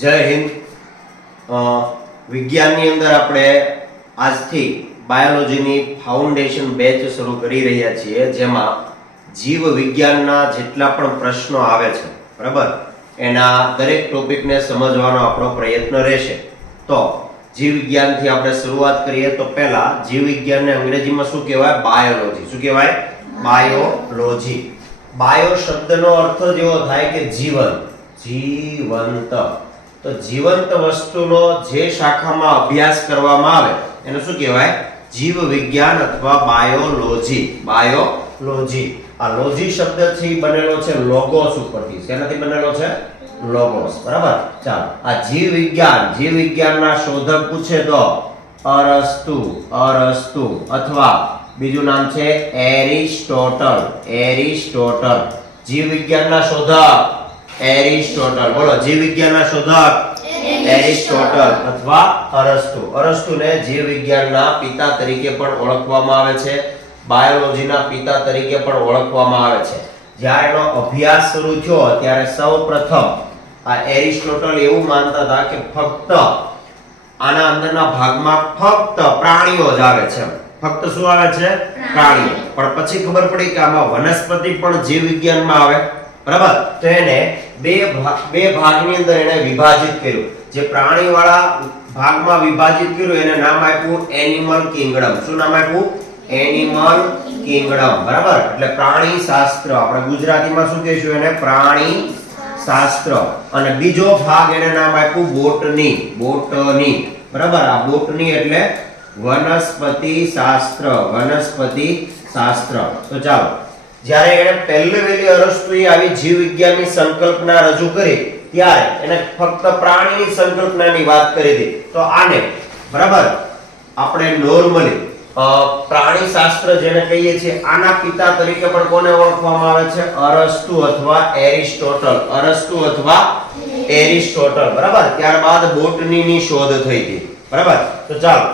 જય હિન્દ. વિજ્ઞાનની અંદર આપણે આજથી બાયોલોજીની ફાઉન્ડેશન બેચ શરૂ કરી રહ્યા છીએ, જેમાં જીવ વિજ્ઞાનના જેટલા પણ પ્રશ્નો આવે છે, બરાબર, એના દરેક ટોપિકને સમજવાનો આપણો પ્રયત્ન રહેશે. તો જીવ વિજ્ઞાનથી આપણે શરૂઆત કરીએ તો પહેલા જીવ વિજ્ઞાનને અંગ્રેજીમાં શું કહેવાય? બાયોલોજી. શું કહેવાય? બાયોલોજી. બાયો શબ્દનો અર્થ જેવો થાય કે જીવન, જીવંત. તો જીવંત વસ્તુનો જે શાખામાં અભ્યાસ કરવામાં આવે એને શું કહેવાય? જીવ વિજ્ઞાન અથવા બાયોલોજી. બાયોલોજી. આ લોજી શબ્દથી બનેલો છે લોગોસ ઉપરથી. શેનાથી બનેલો છે? લોગોસ. બરાબર. ચાલો, આ જીવ વિજ્ઞાનના શોધક પૂછે તો અરસ્તુ અથવા બીજું નામ છે એરિસ્ટોટલ. જીવ વિજ્ઞાનના શોધક એરિસ્ટોટલ. બોલો, જીવ વિજ્ઞાનના શોધક એરિસ્ટોટલ અથવા અરસ્તુને જીવ વિજ્ઞાનના પિતા તરીકે પણ ઓળખવામાં આવે છે, બાયોલોજીના પિતા તરીકે પણ ઓળખવામાં આવે છે. જ્યારે એનો અભ્યાસ શરૂ થયો ત્યારે સૌપ્રથમ આ એરિસ્ટોટલ એવું માનતા હતા કે ફક્ત આના અંદરના ભાગમાં ફક્ત પ્રાણીઓ જ આવે છે. ફક્ત શું આવે છે? પ્રાણીઓ. પણ પછી ખબર પડી કે આમાં વનસ્પતિ પણ જીવ વિજ્ઞાનમાં આવે. બરાબર. તો એને બે ભાગની અંદર એને વિભાજિત કર્યું. જે પ્રાણીવાળા ભાગમાં વિભાજિત કર્યું એને નામ આપ્યું એનિમલ કિંગડમ. શું નામ આપ્યું? Animal Kingdom. બરાબર. એટલે પ્રાણી શાસ્ત્ર. આપણે ગુજરાતીમાં શું કહીશું એને? પ્રાણી શાસ્ત્ર. અને બીજો ભાગ એને નામ આપ્યું બોટની. બરાબર. આ બોટની એટલે વનસ્પતિ શાસ્ત્ર. તો ચાલો, જ્યારે એને પહેલી અરસ્તુએ આવી જીવ વિજ્ઞાનની સંકલ્પના રજૂ કરી ત્યારે એને ફક્ત પ્રાણીની સંકલ્પનાની વાત કરી હતી. તો આને બરાબર આપણે નોર્મલી પ્રાણી શાસ્ત્ર જેને કહીએ છીએ આના પિતા તરીકે પણ કોને ઓળખવામાં આવે છે? અરસ્તુ અથવા એરિસ્ટોટલ. બરાબર. ત્યારબાદ બોટનીની શોધ થઈ હતી. બરાબર. તો ચાલો,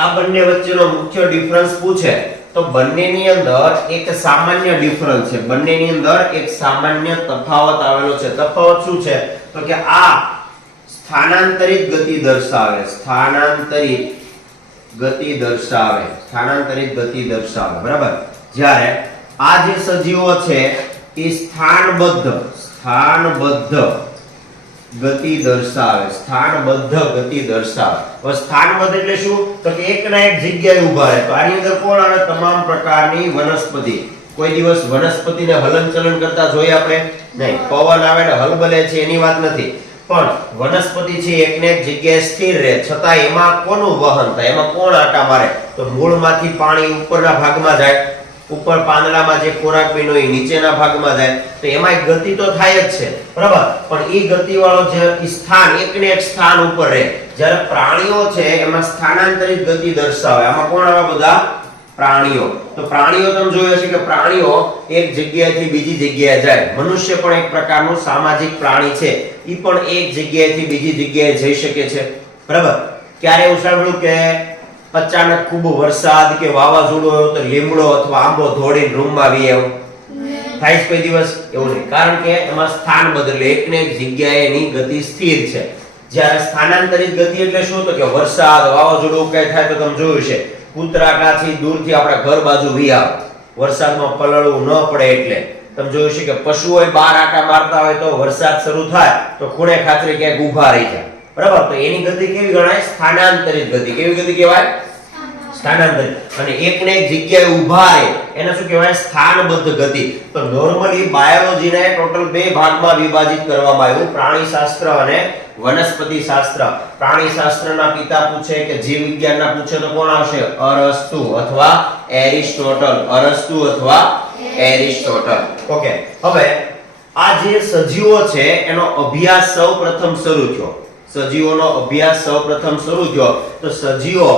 આ બંને વચ્ચેનો મુખ્ય ડિફરન્સ પૂછે તો બંનેની અંદર એક સામાન્ય ડિફરન્સ છે. બંનેની અંદર એક સામાન્ય તફાવત આવેલો છે. તફાવત શું છે? તો કે આ સ્થાનાંતરિત ગતિ દર્શાવે. બરાબર. જ્યારે આ જે સજીવો છે એ સ્થાનબદ્ધ ગતિ દર્શાવે. હવે સ્થાનબદ્ધ એટલે શું? તો કે એકના એક જગ્યાએ ઊભા રહે. તો આની અંદર કોણ આવે? તમામ પ્રકારની વનસ્પતિ. કોઈ દિવસ વનસ્પતિને હલનચલન કરતા જોઈ આપણે? નહીં. પવન આવે ને હલબલે છે એની વાત નથી, પણ વનસ્પતિ છે એકને એક જગ્યાએ સ્થિર રહે, છતાં એમાં કોનું વહન થાય? એમાં કોણ આટા મારે? તો મૂળમાંથી પાણી ઉપરના ભાગમાં જાય, ઉપર પાંદડામાં જે ખોરાક બન્યો એ નીચેના ભાગમાં જાય. તો એમાં ગતિ તો થાય જ છે. બરાબર. પણ એ ગતિવાળો જે સ્થાન એકને એક સ્થાન ઉપર રહે. જ્યારે પ્રાણીઓ છે એમાં સ્થાનાંતરિત ગતિ દર્શાવે. આમાં કોણ આવે? બધા પ્રાણીઓ. તો પ્રાણીઓ તમે જોયો છે કે પ્રાણીઓ એક જગ્યાએથી બીજી જગ્યાએ જાય. મનુષ્ય પણ એક પ્રકારનું સામાજિક પ્રાણી છે. એ પણ એક જગ્યાએથી બીજી જગ્યાએ જઈ શકે છે. બરાબર. ક્યારે એવું સાંભળ્યું કે અચાનક ખૂબ વરસાદ કે વાવાઝોડું આવ્યું તો લીમડો અથવા આંબો ધોડીને રૂમમાં આવી આવ્યો? થાય કોઈ દિવસ? એવું નહીં. કારણ કે એમાં સ્થાન બદલે એકને એક જગ્યાએ એની ગતિ સ્થિર છે. જ્યારે સ્થાનાંતરિત ગતિ એટલે શું? તો કે વરસાદ વાવાઝોડું કઈ થાય તો તમે જોયું છે કૂતરા કાથી દૂરથી આપણા ઘર બાજુ વી આવે, વરસાદમાં પલળવું ન પડે એટલે. તમે જોયું છે કે પશુઓ બાર આટા મારતા હોય તો વરસાદ શરૂ થાય તો ખૂણે ખાતરે ક્યાંક ઊભા રહી જાય. બરાબર. તો એની ગતિ કેવી ગણાય? સ્થાનાંતરિત ગતિ. કેવી ગતિ કહેવાય? સ્થાનાંતરિત. અને એકને એક જગ્યાએ ઊભા રહે એને શું કહેવાય? સ્થાનબદ્ધ ગતિ. તો નોર્મલી બાયોલોજીને ટોટલ બે ભાગમાં વિભાજિત કરવામાં આવ્યું, પ્રાણી શાસ્ત્ર અને વનસ્પતિ શાસ્ત્ર. પ્રાણી શાસ્ત્રના પિતા પૂછે કે જીવ વિજ્ઞાનના પૂછે તો કોણ આવશે? અરસ્તુ અથવા એરિસ્ટોટલ. ઓકે. હવે આ જે સજીવો છે એનો અભ્યાસ સૌપ્રથમ શરૂ થયો. તો સજીવો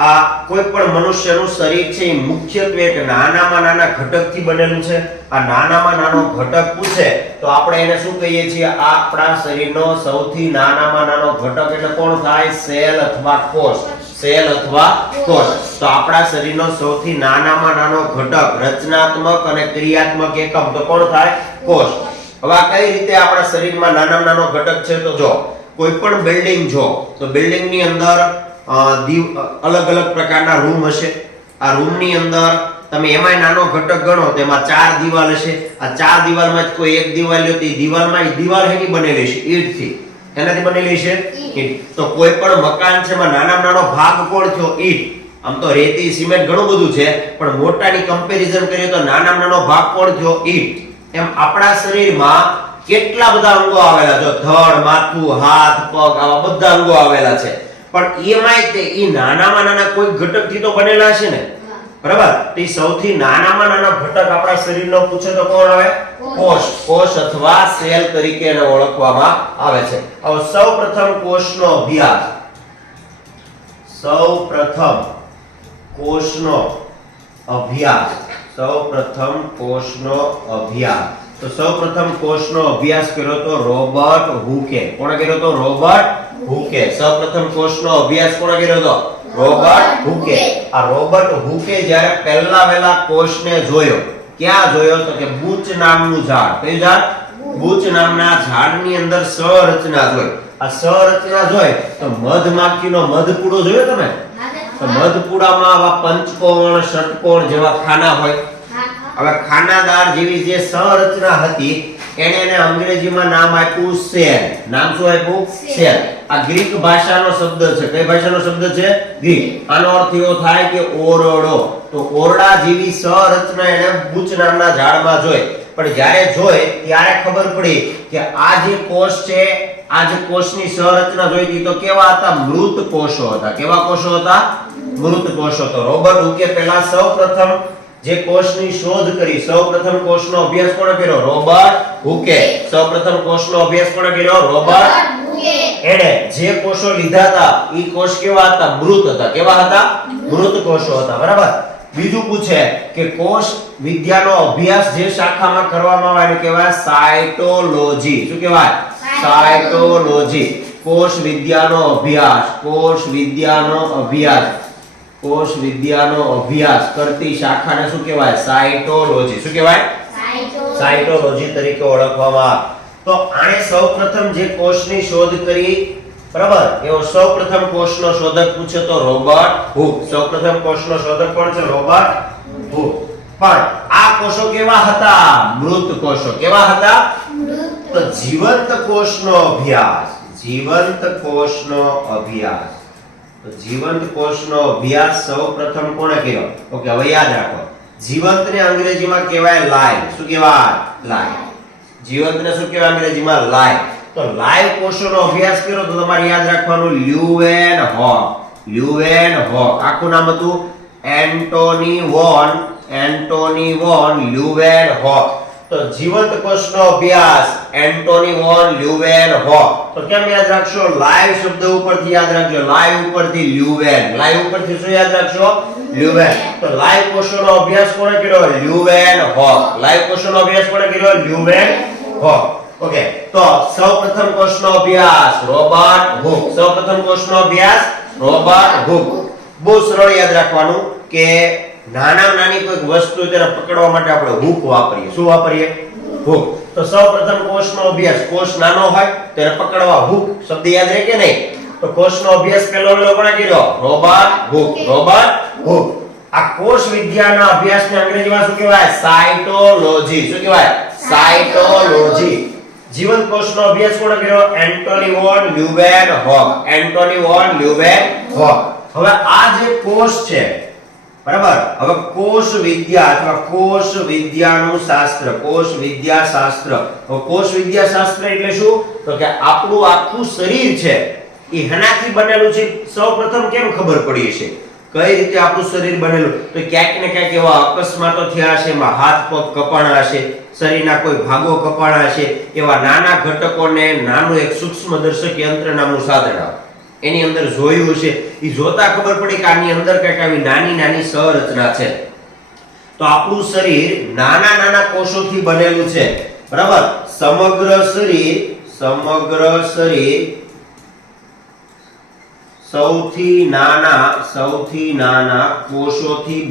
આ કોઈ પણ મનુષ્યનું શરીર છે એ મુખ્યત્વે એક નાનામાં નાના ઘટકથી બનેલું છે. આ નાનામાં નાનો ઘટક પૂછે તો આપણે એને શું કહીએ છીએ? આ આપણા શરીરનો સૌથી નાનામાં નાનો ઘટક એટલે કોણ થાય? સેલ અથવા કોષ. તો આપણા શરીરનો સૌથી નાનામાં નાનો ઘટક, રચનાત્મક અને ક્રિયાત્મક એકમ તો કોણ થાય? કોષ. હવે આ કઈ રીતે આપણા શરીરમાં નાનામાં નાનો ઘટક છે તો જો કોઈ પણ બિલ્ડિંગ જો તો બિલ્ડિંગ ની અંદર અલગ અલગ પ્રકારના રૂમ હશે. આ રૂમ ની અંદર તમે એમાંય નાનો ઘટક ગણો તો એમાં 4 દિવાલ હશે. આ 4 દિવાલમાં જ કોઈ એક દિવાલ લ્યો તો એ દિવાલમાં દિવાલ હેની બનેલી છે? ઈંટથી. એનાથી બનેલી છે ઈંટ. તો કોઈ પણ મકાન છે એમાં નાનામાં નાનો ભાગ કોણ થયો? ઈંટ. આમ તો રેતી સિમેન્ટ ઘણું બધું છે પણ મોટાની કમ્પેરિઝન કરીએ તો નાનામાં નાનો ભાગ કોણ થયો? ઈંટ. એમ આપણા શરીરમાં કેટલા બધા અંગો આવેલા જો ધડ, માથું, હાથ, પગ આવા બધા અંગો આવેલા છે. પણ એમાંય તે ઈ નાનામાં નાના કોઈ ઘટકથી તો બનેલા છે ને, બરાબર? તો સૌથી નાનામાં નાના ઘટક આપણા શરીરનો પૂછે તો કોણ આવે? કોષ. કોષ અથવા સેલ તરીકે એને ઓળખવામાં આવે છે. હવે સૌપ્રથમ કોષનો અભ્યાસ સૌપ્રથમ કોષનો અભ્યાસ તો સૌપ્રથમ કોષનો અભ્યાસ કર્યો તો રોબર્ટ હુકે. કોણે કર્યો તો? રોબર્ટ હુકે. સૌપ્રથમ કોષનો અભ્યાસ કોણે કર્યો તો? રોબર્ટ હુકે. આ રોબર્ટ હુકે જ્યારે પહેલા કોષને જોયો, ક્યાં જોયો તો કે બુચ નામનું ઝાડ. કયું ઝાડ? બુચ નામના ઝાડની અંદર સંરચના જોઈ. આ સંરચના જોઈ તો મધમાખીનો મધપૂડો જોયો તમે? તો મધપૂડામાં આવા પંચકોણ, ષટકોણ જેવા ખાના હોય. હવે ખાનાદાર જેવી જે સંરચના હતી એને અંગ્રેજીમાં નામ આપ્યું સેલ. નામ શું આપ્યું? સેલ. આ ગ્રીક ભાષાનો શબ્દ છે. કઈ ભાષાનો શબ્દ છે? ગ્રીક. આનો અર્થ એવો થાય કે ઓરડો. તો ઓરડા જેવી સંરચના એને બુચ નામના ઝાડમાં જોઈ. પણ જ્યારે જોઈ ત્યારે ખબર પડી કે આ જે કોષ છે, આ જે કોષની સંરચના જોઈતી તો કેવા હતા? મૃત કોષો હતા. કેવા કોષો હતા? મૃત કોષો. તો રોબર્ટ હુકે પહેલા સૌપ્રથમ જે કોષની શોધ કરી, સૌપ્રથમ કોષનો અભ્યાસ કોણે કર્યો? રોબર્ટ હુકે. સૌપ્રથમ કોષનો અભ્યાસ કોણે કર્યો? રોબર્ટ હુકે. એણે જે કોષો લીધા હતા ઈ કોષ કેવા હતા? મૃત હતા. કેવા હતા? મૃત કોષો હતા. બરાબર. બીજું પૂછે કે કોષ વિદ્યાનો અભ્યાસ જે શાખામાં કરવામાં આવે એને કહેવાય સાયટોલોજી. શું કહેવાય? સાયટોલોજી. કોષ વિદ્યાનો અભ્યાસ કરતી શાખાને શું કહેવાય? સાયટોલોજી. શું કહેવાય? સાયટોલોજી તરીકે ઓળખવામાં આવે. તો આણે સૌપ્રથમ જે કોષની શોધ કરી, બરાબર, એવો સૌપ્રથમ કોષનો શોધક પૂછે તો રોબર્ટ હુક. સૌપ્રથમ કોષનો શોધક કોણ છે? Robert Hooke. પણ આ કોષો કેવા હતા? મૃત કોષો. કેવા હતા? તો જીવંત કોષનો અભ્યાસ સૌપ્રથમ કોણે કર્યો? ઓકે, હવે યાદ રાખો. જીવંતને અંગ્રેજીમાં કહેવાય લાઈવ. શું કહેવાય? લાઈવ. જીવંતને શું કહેવાય અંગ્રેજીમાં? લાઈવ. તો લાઈવ કોષોનો અભ્યાસ કર્યો તો તમારે યાદ રાખવાનું લ્યુવેનહોક. આખું નામ હતું એન્ટોની વોન લ્યુવેનહોક. તો જીવંત કોષનો અભ્યાસ એન્ટોની વોન લ્યુવેનહોક. તો કેમ યાદ રાખશો? લાઈવ શબ્દ ઉપરથી યાદ રાખજો. લાઈવ ઉપરથી લ્યુવેન. લાઈવ ઉપરથી શું યાદ રાખશો? લ્યુવેન. તો લાઈવ કોષોનો અભ્યાસ કોણે કર્યો? લ્યુવેનહોક. લાઈવ કોષોનો અભ્યાસ કોણે કર્યો? લ્યુવેનહોક. ઓકે, તો સૌપ્રથમ કોષનો અભ્યાસ રોબર્ટ હુક. બહુ સરળ યાદ રાખવાનું કે નાનામાં નાની કોઈ વસ્તુ તેને પકડવા માટે આપણે હુક વાપરીએ. શું વાપરીએ? હુક. તો સૌપ્રથમ કોષનો અભ્યાસ, કોષ નાનો હોય તો એને પકડવા હુક શબ્દ યાદ રહે કે નહીં? તો કોષનો અભ્યાસ પહેલો કોણે કર્યો? Robert Hooke. આ કોષ વિદ્યાના અભ્યાસને અંગ્રેજીમાં શું કહેવાય? સાયટોલોજી. શું કહેવાય? સાયટોલોજી. જીવંત કોષનો અભ્યાસ કોણે કર્યો? Antonie van Leeuwenhoek. હવે આ જે કોષ છે, બરાબર, હવે કોષ વિદ્યા અથવા કોષ વિદ્યાશાસ્ત્ર એટલે શું? તો કે આપણું આખું શરીર છે એ હનાથી બનેલું છે. સૌપ્રથમ કેમ ખબર પડી છે કઈ રીતે આપણું શરીર બનેલું? તો ક્યાંક ને ક્યાંક એવા અકસ્માતો થયા હશે, એમાં હાથ પગ કપાણા હશે, શરીરના કોઈ ભાગો કપાણા હશે. એવા નાના ઘટકોને નાનું એક સૂક્ષ્મદર્શક યંત્ર નામનું સાધન આવે એની અંદર જોયું હશે. એ જોતા ખબર પડી કે આની અંદર કંઈક આવી નાની સંરચના છે. તો આપણું શરીર નાના કોષોથી બનેલું છે. બરાબર. સમગ્ર શરીર સૌથી નાના કોષોથી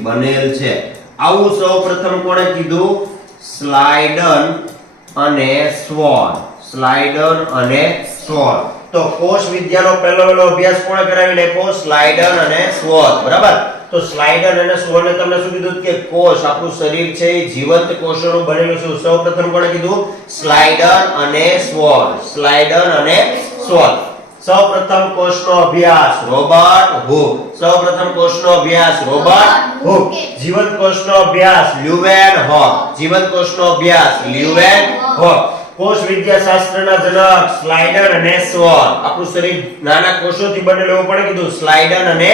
બનેલ છે. આવું સૌપ્રથમ કોણે કીધું? સ્લાઇડન અને સ્વોન. સ્લાઇડન અને સ્વોન. તો કોષ વિદ્યાનો પહેલો અભ્યાસ કોણે કરાવી નાખ્યો? સ્લાઇડન અને સ્વોન. બરાબર. તો સ્લાઇડન અને સ્વોને તમને શું કીધું કે કોષ, આપણું શરીર છે એ જીવંત કોષોનું બનેલું છે. સૌપ્રથમ કોણે કીધું? સ્લાઇડન અને સ્વોન. સ્લાઇડન અને સ્વોન. સૌપ્રથમ કોષનો અભ્યાસ રોબર્ટ હુક. સૌપ્રથમ કોષનો અભ્યાસ રોબર્ટ હુક. જીવંત કોષનો અભ્યાસ લ્યુવેનહોક. જીવંત કોષનો અભ્યાસ લ્યુવેનહોક. કોષ વિદ્યાશાસ્ત્રના જનક સ્લાઇડન અને સ્વોન. આપણું શરીર નાના કોષોથી બનેલું એવું પણ કીધું સ્લાઇડન અને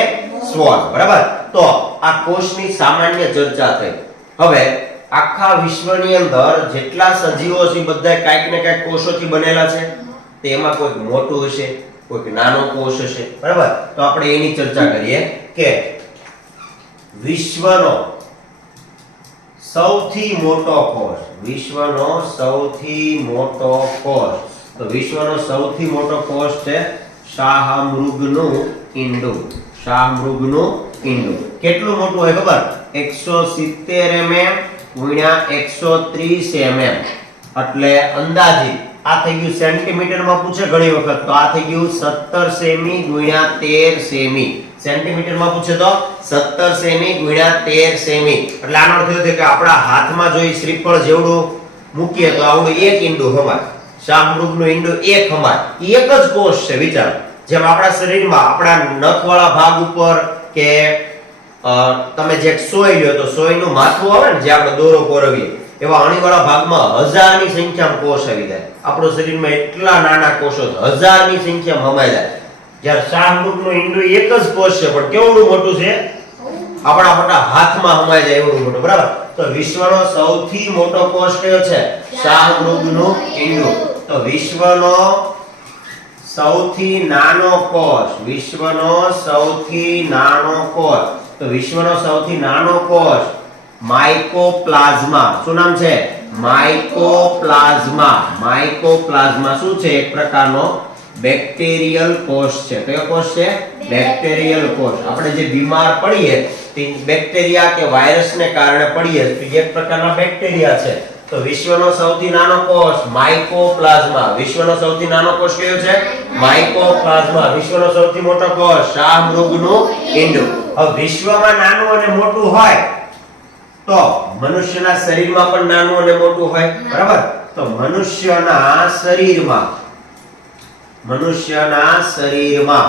સ્વોન. બરાબર. તો આ કોષની સામાન્ય ચર્ચા થઈ. હવે આખા વિશ્વની અંદર જેટલા સજીવો છે બધા કાંઈક ને કાંઈક કોષોથી બનેલા છે. તેમાં કોઈક મોટું હશે, કોઈક નાનો કોષ હશે. બરાબર. તો આપણે એની ચર્ચા કરીએ કે વિશ્વનો સૌથી મોટો કોષ. વિશ્વનો સૌથી મોટો કોષ. તો વિશ્વનો સૌથી મોટો કોષ છે શાહમૃગનું ઈંડું. શાહમૃગનું ઈંડું કેટલું મોટું હોય ખબર? 170 mm ગુણ્યા 130 mm. એટલે અંદાજિત આ થઈ ગયું સેન્ટીમીટરમાં પૂછે ઘણી વખત, તો આ થઈ ગયું 17 સેમી ગુણ્યા 13 સેમી. સેન્ટીમીટરમાં પૂછે તો 17 સેમી ગુણ્યા 13 સેમી. એટલે આનો અર્થ એ કે આપણા હાથમાં જો શ્રીફળ જેવડું મૂકીએ તો આવડું એક ઈંડું હમાય. શાહમૃગનું ઈંડું એક હમાય. એક જ કોષ છે. વિચારો, જેમ આપણા શરીરમાં આપણા નખવાળા ભાગ ઉપર કે તમે જે સોય લ્યો તો સોયનું માથું આવે ને, જે આપણે દોરો પોરવીએ, એવા અણીવાળા ભાગમાં હજારની સંખ્યામાં કોષ આવી જાય. આપણો શરીરમાં એટલા નાના કોષો 1000ની સંખ્યામાં હમાઈ જાય. જ્યારે શાહમૃગનું ઈંડું એક જ કોષ છે, પણ કેવડું મોટું છે? આપણા મોટા હાથમાં હમાઈ જાય એવડું મોટું. બરાબર. તો વિશ્વનો સૌથી મોટો કોષ કયો છે? શાહમૃગનું ઈંડું. તો વિશ્વનો સૌથી નાનો કોષ. વિશ્વનો સૌથી નાનો કોષ. તો વિશ્વનો સૌથી નાનો કોષ માઇકોપ્લાઝ્મા. શું નામ છે? માઇકોપ્લાઝ્મા. માઇકોપ્લાઝ્મા શું છે? એક પ્રકારનો બેક્ટેરિયલ કોષ છે. કયો કોષ છે? બેક્ટેરિયલ કોષ. આપણે જે બીમાર પડીએ તે બેક્ટેરિયા કે વાયરસને કારણે પડીએ તો એક પ્રકારના બેક્ટેરિયા છે. તો વિશ્વનો સૌથી નાનો કોષ માઇકોપ્લાઝ્મા. વિશ્વનો સૌથી નાનો કોષ કયો છે? માઇકોપ્લાઝ્મા. વિશ્વનો સૌથી મોટો કોષ શાહમૃગનું ઈંડું. હવે વિશ્વમાં નાનું અને મોટું હોય તો મનુષ્યના શરીરમાં પણ નાનું અને મોટું હોય. બરાબર. તો મનુષ્યના શરીરમાં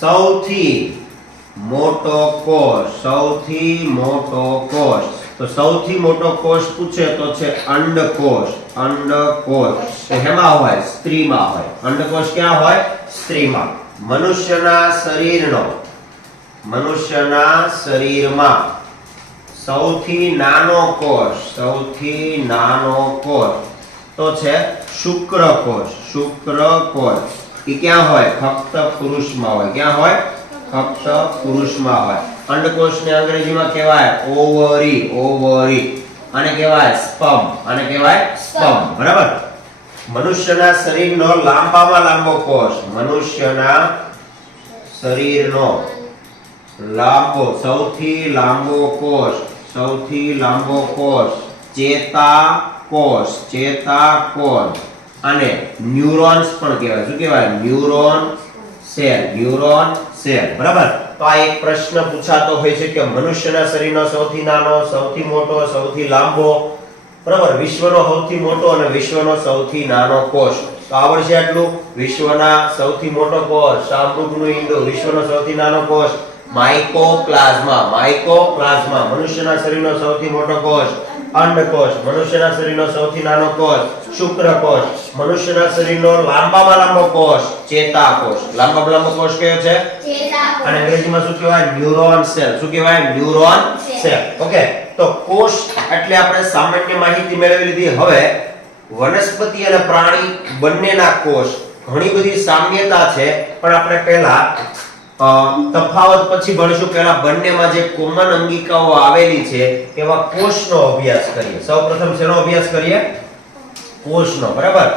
સૌથી મોટો કોષ. સૌથી મોટો કોષ. તો સૌથી મોટો કોષ પૂછે તો છે અંડકોષ. અંડકોષ. તો હેમાં હોય? સ્ત્રીમાં હોય. અંડકોષ ક્યાં હોય? સ્ત્રીમાં. મનુષ્યના શરીરમાં સૌથી નાનો કોષ. સૌથી નાનો કોષ તો છે શુક્રકોષ. શુક્રકોષ. એ ક્યાં હોય? ફક્ત પુરુષમાં હોય. ક્યાં હોય? ફક્ત પુરુષમાં હોય. અંડકોષને અંગ્રેજીમાં કહેવાય ઓવરી. ઓવરી. આને કહેવાય સ્પર્મ. આને કહેવાય સ્પર્મ. બરાબર. મનુષ્યના શરીરનો લાંબામાં લાંબો કોષ. મનુષ્યના શરીરનો સૌથી લાંબો કોષ. સૌથી લાંબો કોષ ચેતાકોષ. ચેતાકોષ. અને ન્યુરોન્સ પણ કહેવાય. શું કહેવાય? Neuron cell. Neuron cell. બરાબર. તો આ એક પ્રશ્ન પૂછાતો હોય છે કે મનુષ્યના શરીરનો સૌથી નાનો, સૌથી મોટો, સૌથી લાંબો, બરાબર, વિશ્વનો સૌથી મોટો અને વિશ્વનો સૌથી નાનો કોષ. તો આવડશે આટલું. વિશ્વના સૌથી મોટો કોષ શાહમૃગનું ઈંડું. વિશ્વનો સૌથી નાનો કોષ માઇકોપ્લાઝ્મા. માઇકોપ્લાઝ્મા. મનુષ્યના શરીરનો સૌથી મોટો કોષ અંડકોષ. મનુષ્યના શરીરનો સૌથી નાનો કોષ શુક્રકોષ. મનુષ્યના શરીરનો લાંબામાં લાંબો કોષ ચેતાકોષ. લાંબામાં લાંબો કોષ કયો છે? ચેતાકોષ. અને અંગ્રેજીમાં શું કહેવાય? Neuron cell. શું કહેવાય? Neuron cell. ઓકે. તો કોષ એટલે આપણે સામાન્ય માહિતી મેળવી લીધી. હવે વનસ્પતિ અને પ્રાણી બંનેના કોષ ઘણી બધી સામ્યતા છે, પણ આપણે પહેલા તફાવત પછી ભણીશું. પહેલા બંનેમાં જે કોમન અંગિકાઓ આવેલી છે એવા કોષનો અભ્યાસ કરીએ. સૌપ્રથમ શેનો અભ્યાસ કરીએ? કોષનો. બરાબર.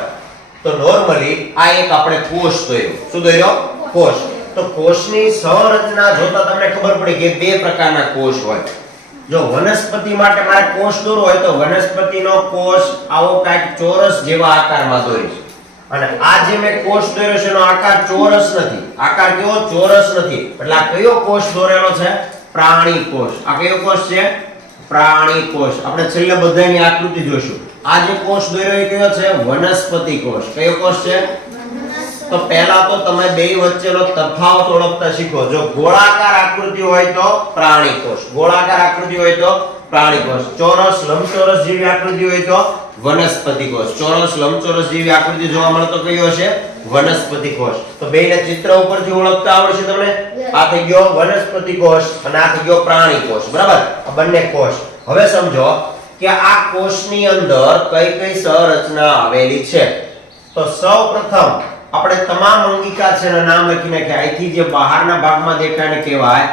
તો નોર્મલી આ એક આપણે કોષ દોર્યો. શું દોર્યો? કોષ. તો કોષની સંરચના જોતા તમને ખબર પડી કે બે પ્રકારના કોષ હોય. જો વનસ્પતિ માટે મારે કોષ દોરવો હોય તો વનસ્પતિનો કોષ આવો કાંઈક ચોરસ જેવા આકારમાં દોરીશ. અને આ જે મેં કોષ દોર્યો છે એનો આકાર ચોરસ નથી. આકાર કેવો? ચોરસ નથી. એટલે આ કયો કોષ દોરેલો છે? પ્રાણી કોષ. આ કયો કોષ છે? પ્રાણી કોષ. આપણે છેલ્લે બધાની આકૃતિ જોઈશું. આ જે કોષ દોર્યો એ કયો છે? વનસ્પતિ કોષ. કયો કોષ છે? તો પહેલા તો તમે બે વચ્ચેનો તફાવત ઓળખતા શીખો. જો ગોળાકાર આકૃતિ હોય તો પ્રાણી કોષ, ગોળાકાર આકૃતિ હોય તો પ્રાણી કોષ, ચોરસ લંબચોરસ જેવી આકૃતિ હોય તો વનસ્પતિ કોષ. ચોરસ લંબચોરસ જેવી આકૃતિ જોવા મળે તો કયો હશે? વનસ્પતિ કોષ. તો બેને ચિત્ર ઉપરથી ઓળખતા આવડશે તમને. આ થઈ ગયો વનસ્પતિ કોષ અને આ થઈ ગયો પ્રાણી કોષ. બરાબર? આ બંને કોષ. હવે સમજો કે આ કોષની અંદર કઈ કઈ સંરચના આવેલી છે. તો સૌપ્રથમ આપણે તમામ અંગિકા છે એના નામ લખી નાખ્યા. અહીંથી જે બહારના ભાગમાં દેખાય ને કહેવાય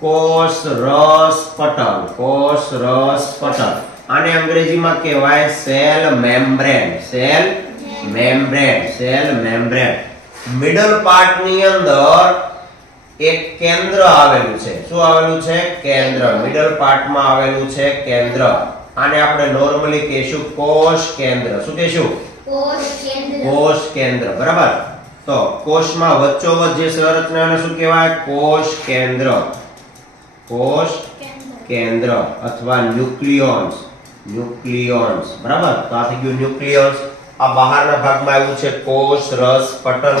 કોષ રસ પટલ. કોષ રસ પટલ. આને અંગ્રેજીમાં કહેવાય cell membrane. Cell membrane. Cell membrane. Middle part ની અંદર એક કેન્દ્ર આવેલું છે. શું આવેલું છે? કેન્દ્ર. મિડલ પાર્ટમાં આવેલું છે કેન્દ્ર. આને આપણે નોર્મલી કહીશું કોષ કેન્દ્ર. શું કહીશું? કોષ કેન્દ્ર. બરાબર? તો કોષમાં વચ્ચોવચ્ચ જે સંરચનાને શું કહેવાય? કોષ કેન્દ્ર. કોષ કેન્દ્ર અથવા ન્યુક્લિયોન્સ. ન્યુક્લિયોન્સ. બરાબર? તો આ થઈ ગયું ન્યુક્લિયોન્સ. આ બહારના ભાગમાં આવ્યું છે કોષ રસ પટલ.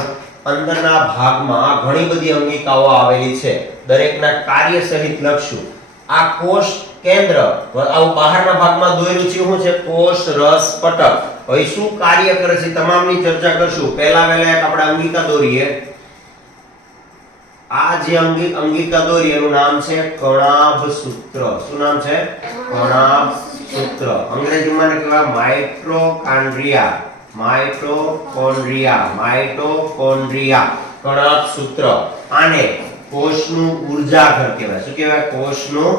અંદરના ભાગમાં ઘણી બધી અંગિકાઓ આવેલી છે. દરેકના કાર્ય સહિત લખશું. આ કોષ કેન્દ્ર આવું બહારના ભાગમાં દોરેલું છે. શું છે? કોષ રસ પટલ. હવે શું કાર્ય કરે છે તમામની ચર્ચા કરશું. પહેલા એક આપણે અંગિકા દોરીએ. આ જે અંગિકા દોરી એનું નામ છે કણાભ સૂત્ર. શું નામ છે? કણાભ સૂત્ર. અંગ્રેજીમાં કહેવાય માઇટોકોન્ડ્રિયા. માઇટોકોન્ડ્રિયા. માઇટોકોન્ડ્રિયા. કણાભ સૂત્ર. આને કોષનું ઊર્જાઘર કહેવાય. શું કહેવાય? કોષનું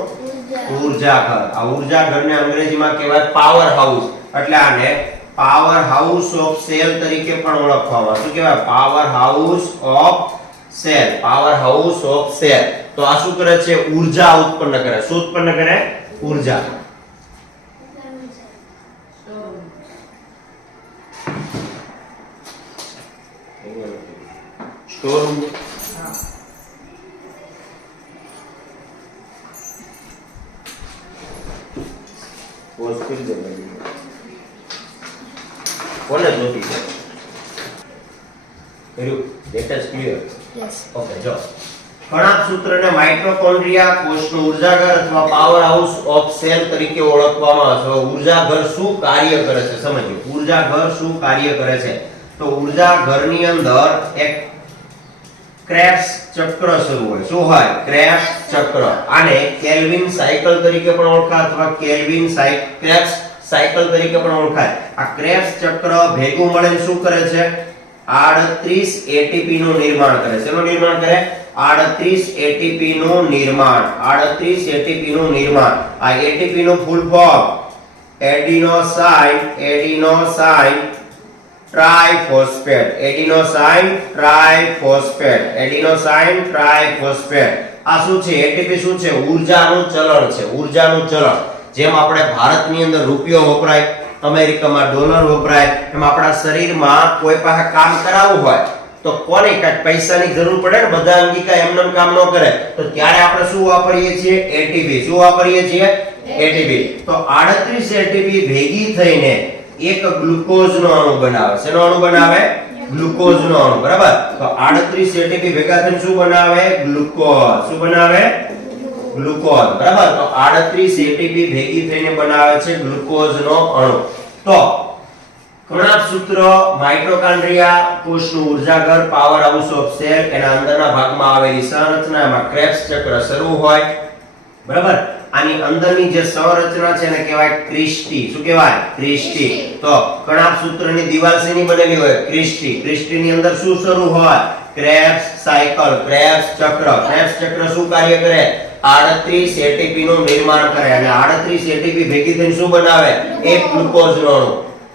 ઊર્જાઘર. આ ઊર્જાઘરને અંગ્રેજીમાં કહેવાય પાવર હાઉસ. એટલે આને પાવર હાઉસ ઓફ સેલ તરીકે પણ ઓળખવામાં. શું કહેવાય? Power house of cell. Power house of cell. તો આ શું કરે છે? ઊર્જા ઉત્પન્ન કરે. શું ઉત્પન્ન કરે? ઊર્જા. Store room. કોને જોતી છે? That is clear. Yes. Okay, જો કણાભ સૂત્રને માઇટોકોન્ડ્રિયા કોષનું ઊર્જાઘર અથવા પાવર હાઉસ ઓફ સેલ તરીકે ઓળખવામાં આવે છે. ઊર્જાઘર શું કાર્ય કરે છે સમજીએ. ઊર્જાઘર શું કાર્ય કરે છે? તો ઊર્જાઘરની અંદર એક ક્રેબ્સ ચક્ર શરૂ હોય. શું હોય? ક્રેબ્સ ચક્ર. આને કેલ્વિન સાયકલ તરીકે પણ ઓળખાય અથવા કેલ્વિન ક્રેબ્સ સાયકલ તરીકે પણ ઓળખાય. આ ક્રેબ્સ ચક્ર ભેગું મળીને શું કરે છે? 38 એટીપી નું નિર્માણ કરે છે. શેનું નિર્માણ કરે? 38 એટીપી નું નિર્માણ. 38 એટીપી નું નિર્માણ. આ એટીપી નું full form adenosine triphosphate. Adenosine triphosphate. Adenosine triphosphate. આ શું છે? એટીપી શું છે? ઊર્જાનું ચલણ છે. ઊર્જાનું ચલણ. જેમ આપણે ભારતની અંદર રૂપિયો વપરાય, અમેરિકામાં ડોલર વપરાય, એમ આપણા શરીરમાં કોઈ પાસે કામ કરાવવું હોય તો કોને કાંઈક પૈસાની જરૂર પડે ને. બધા અંગિકા એમનેમ કામ ન કરે તો ત્યારે આપણે શું વાપરીએ છીએ? એટીપી. શું વાપરીએ છીએ? એટીપી. તો 38 એટીપી ભેગી થઈને એક ગ્લુકોઝનો અણુ બનાવે. શેનો અણુ બનાવે? ગ્લુકોઝનો અણુ. બરાબર? તો 38 એટીપી ભેગા થઈને શું બનાવે? ગ્લુકોઝ. શું બનાવે? ગ્લુકોઝ. બરાબર? તો 38 એટીપી ભેગી થઈને બનાવે છે ગ્લુકોઝનો અણુ. તો કણાભ સૂત્ર માઇટોકોન્ડ્રિયા કોષનું ઊર્જાઘર પાવર હાઉસ ઓફ સેલ એના અંદરના ભાગમાં આવેલી સંરચનામાં ક્રેબ્સ ચક્ર શરૂ હોય. બરાબર? આની અંદરની જે સંરચના છે એને કહેવાય ક્રિસ્ટી. શું કહેવાય? ક્રિસ્ટી. તો કણાભ સૂત્રની દિવાલ શેની બનેલી હોય? ક્રિસ્ટી. ક્રિસ્ટીની અંદર શું શરૂ હોય? Crabs cycle. ક્રેબ્સ ચક્ર. ક્રેબ્સ ચક્ર શું કાર્ય કરે? 38 એટીપી નું નિર્માણ કરે અને 38 એટીપી ભેગી થઈને શું બનાવે? એક ગ્લુકોઝનો અણુ.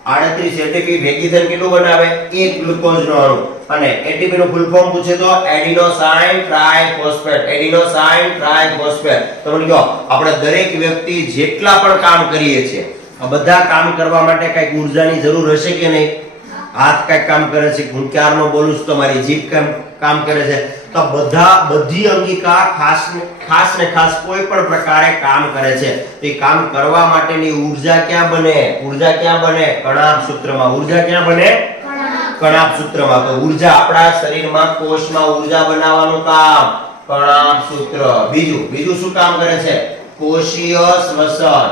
38 એટીપી ભેગી થઈને કેટલું બનાવે? એક ગ્લુકોઝનો અણુ. અને એટીપી નું ફૂલ ફોર્મ પૂછે તો એડિનોસાઇન ટ્રાઇફોસ્ફેટ. Adenosine triphosphate. તો મને કહો આપણે દરેક વ્યક્તિ જેટલા પણ કામ કરીએ છીએ આ બધા કામ કરવા માટે કઈક ઉર્જાની જરૂર હશે કે નહીં? હાથ કઈક કામ કરે છે, હું ક્યારનો બોલું છું તો મારી જીભ કામ કરે છે. તો બધી અંગિકા ખાસ ને ખાસ કોઈ પણ પ્રકારે કામ કરે છે. તો એ કામ કરવા માટેની ઉર્જા ક્યાં બને? ઉર્જા ક્યાં બને? કણાભ સૂત્રમાં. ઉર્જા ક્યાં બને? કણાભ સૂત્રમાં. તો ઉર્જા આપણા શરીરમાં કોષમાં ઉર્જા બનાવવાનું કામ કણાભ સૂત્ર. બીજું શું કામ કરે છે? કોષીય શ્વસન.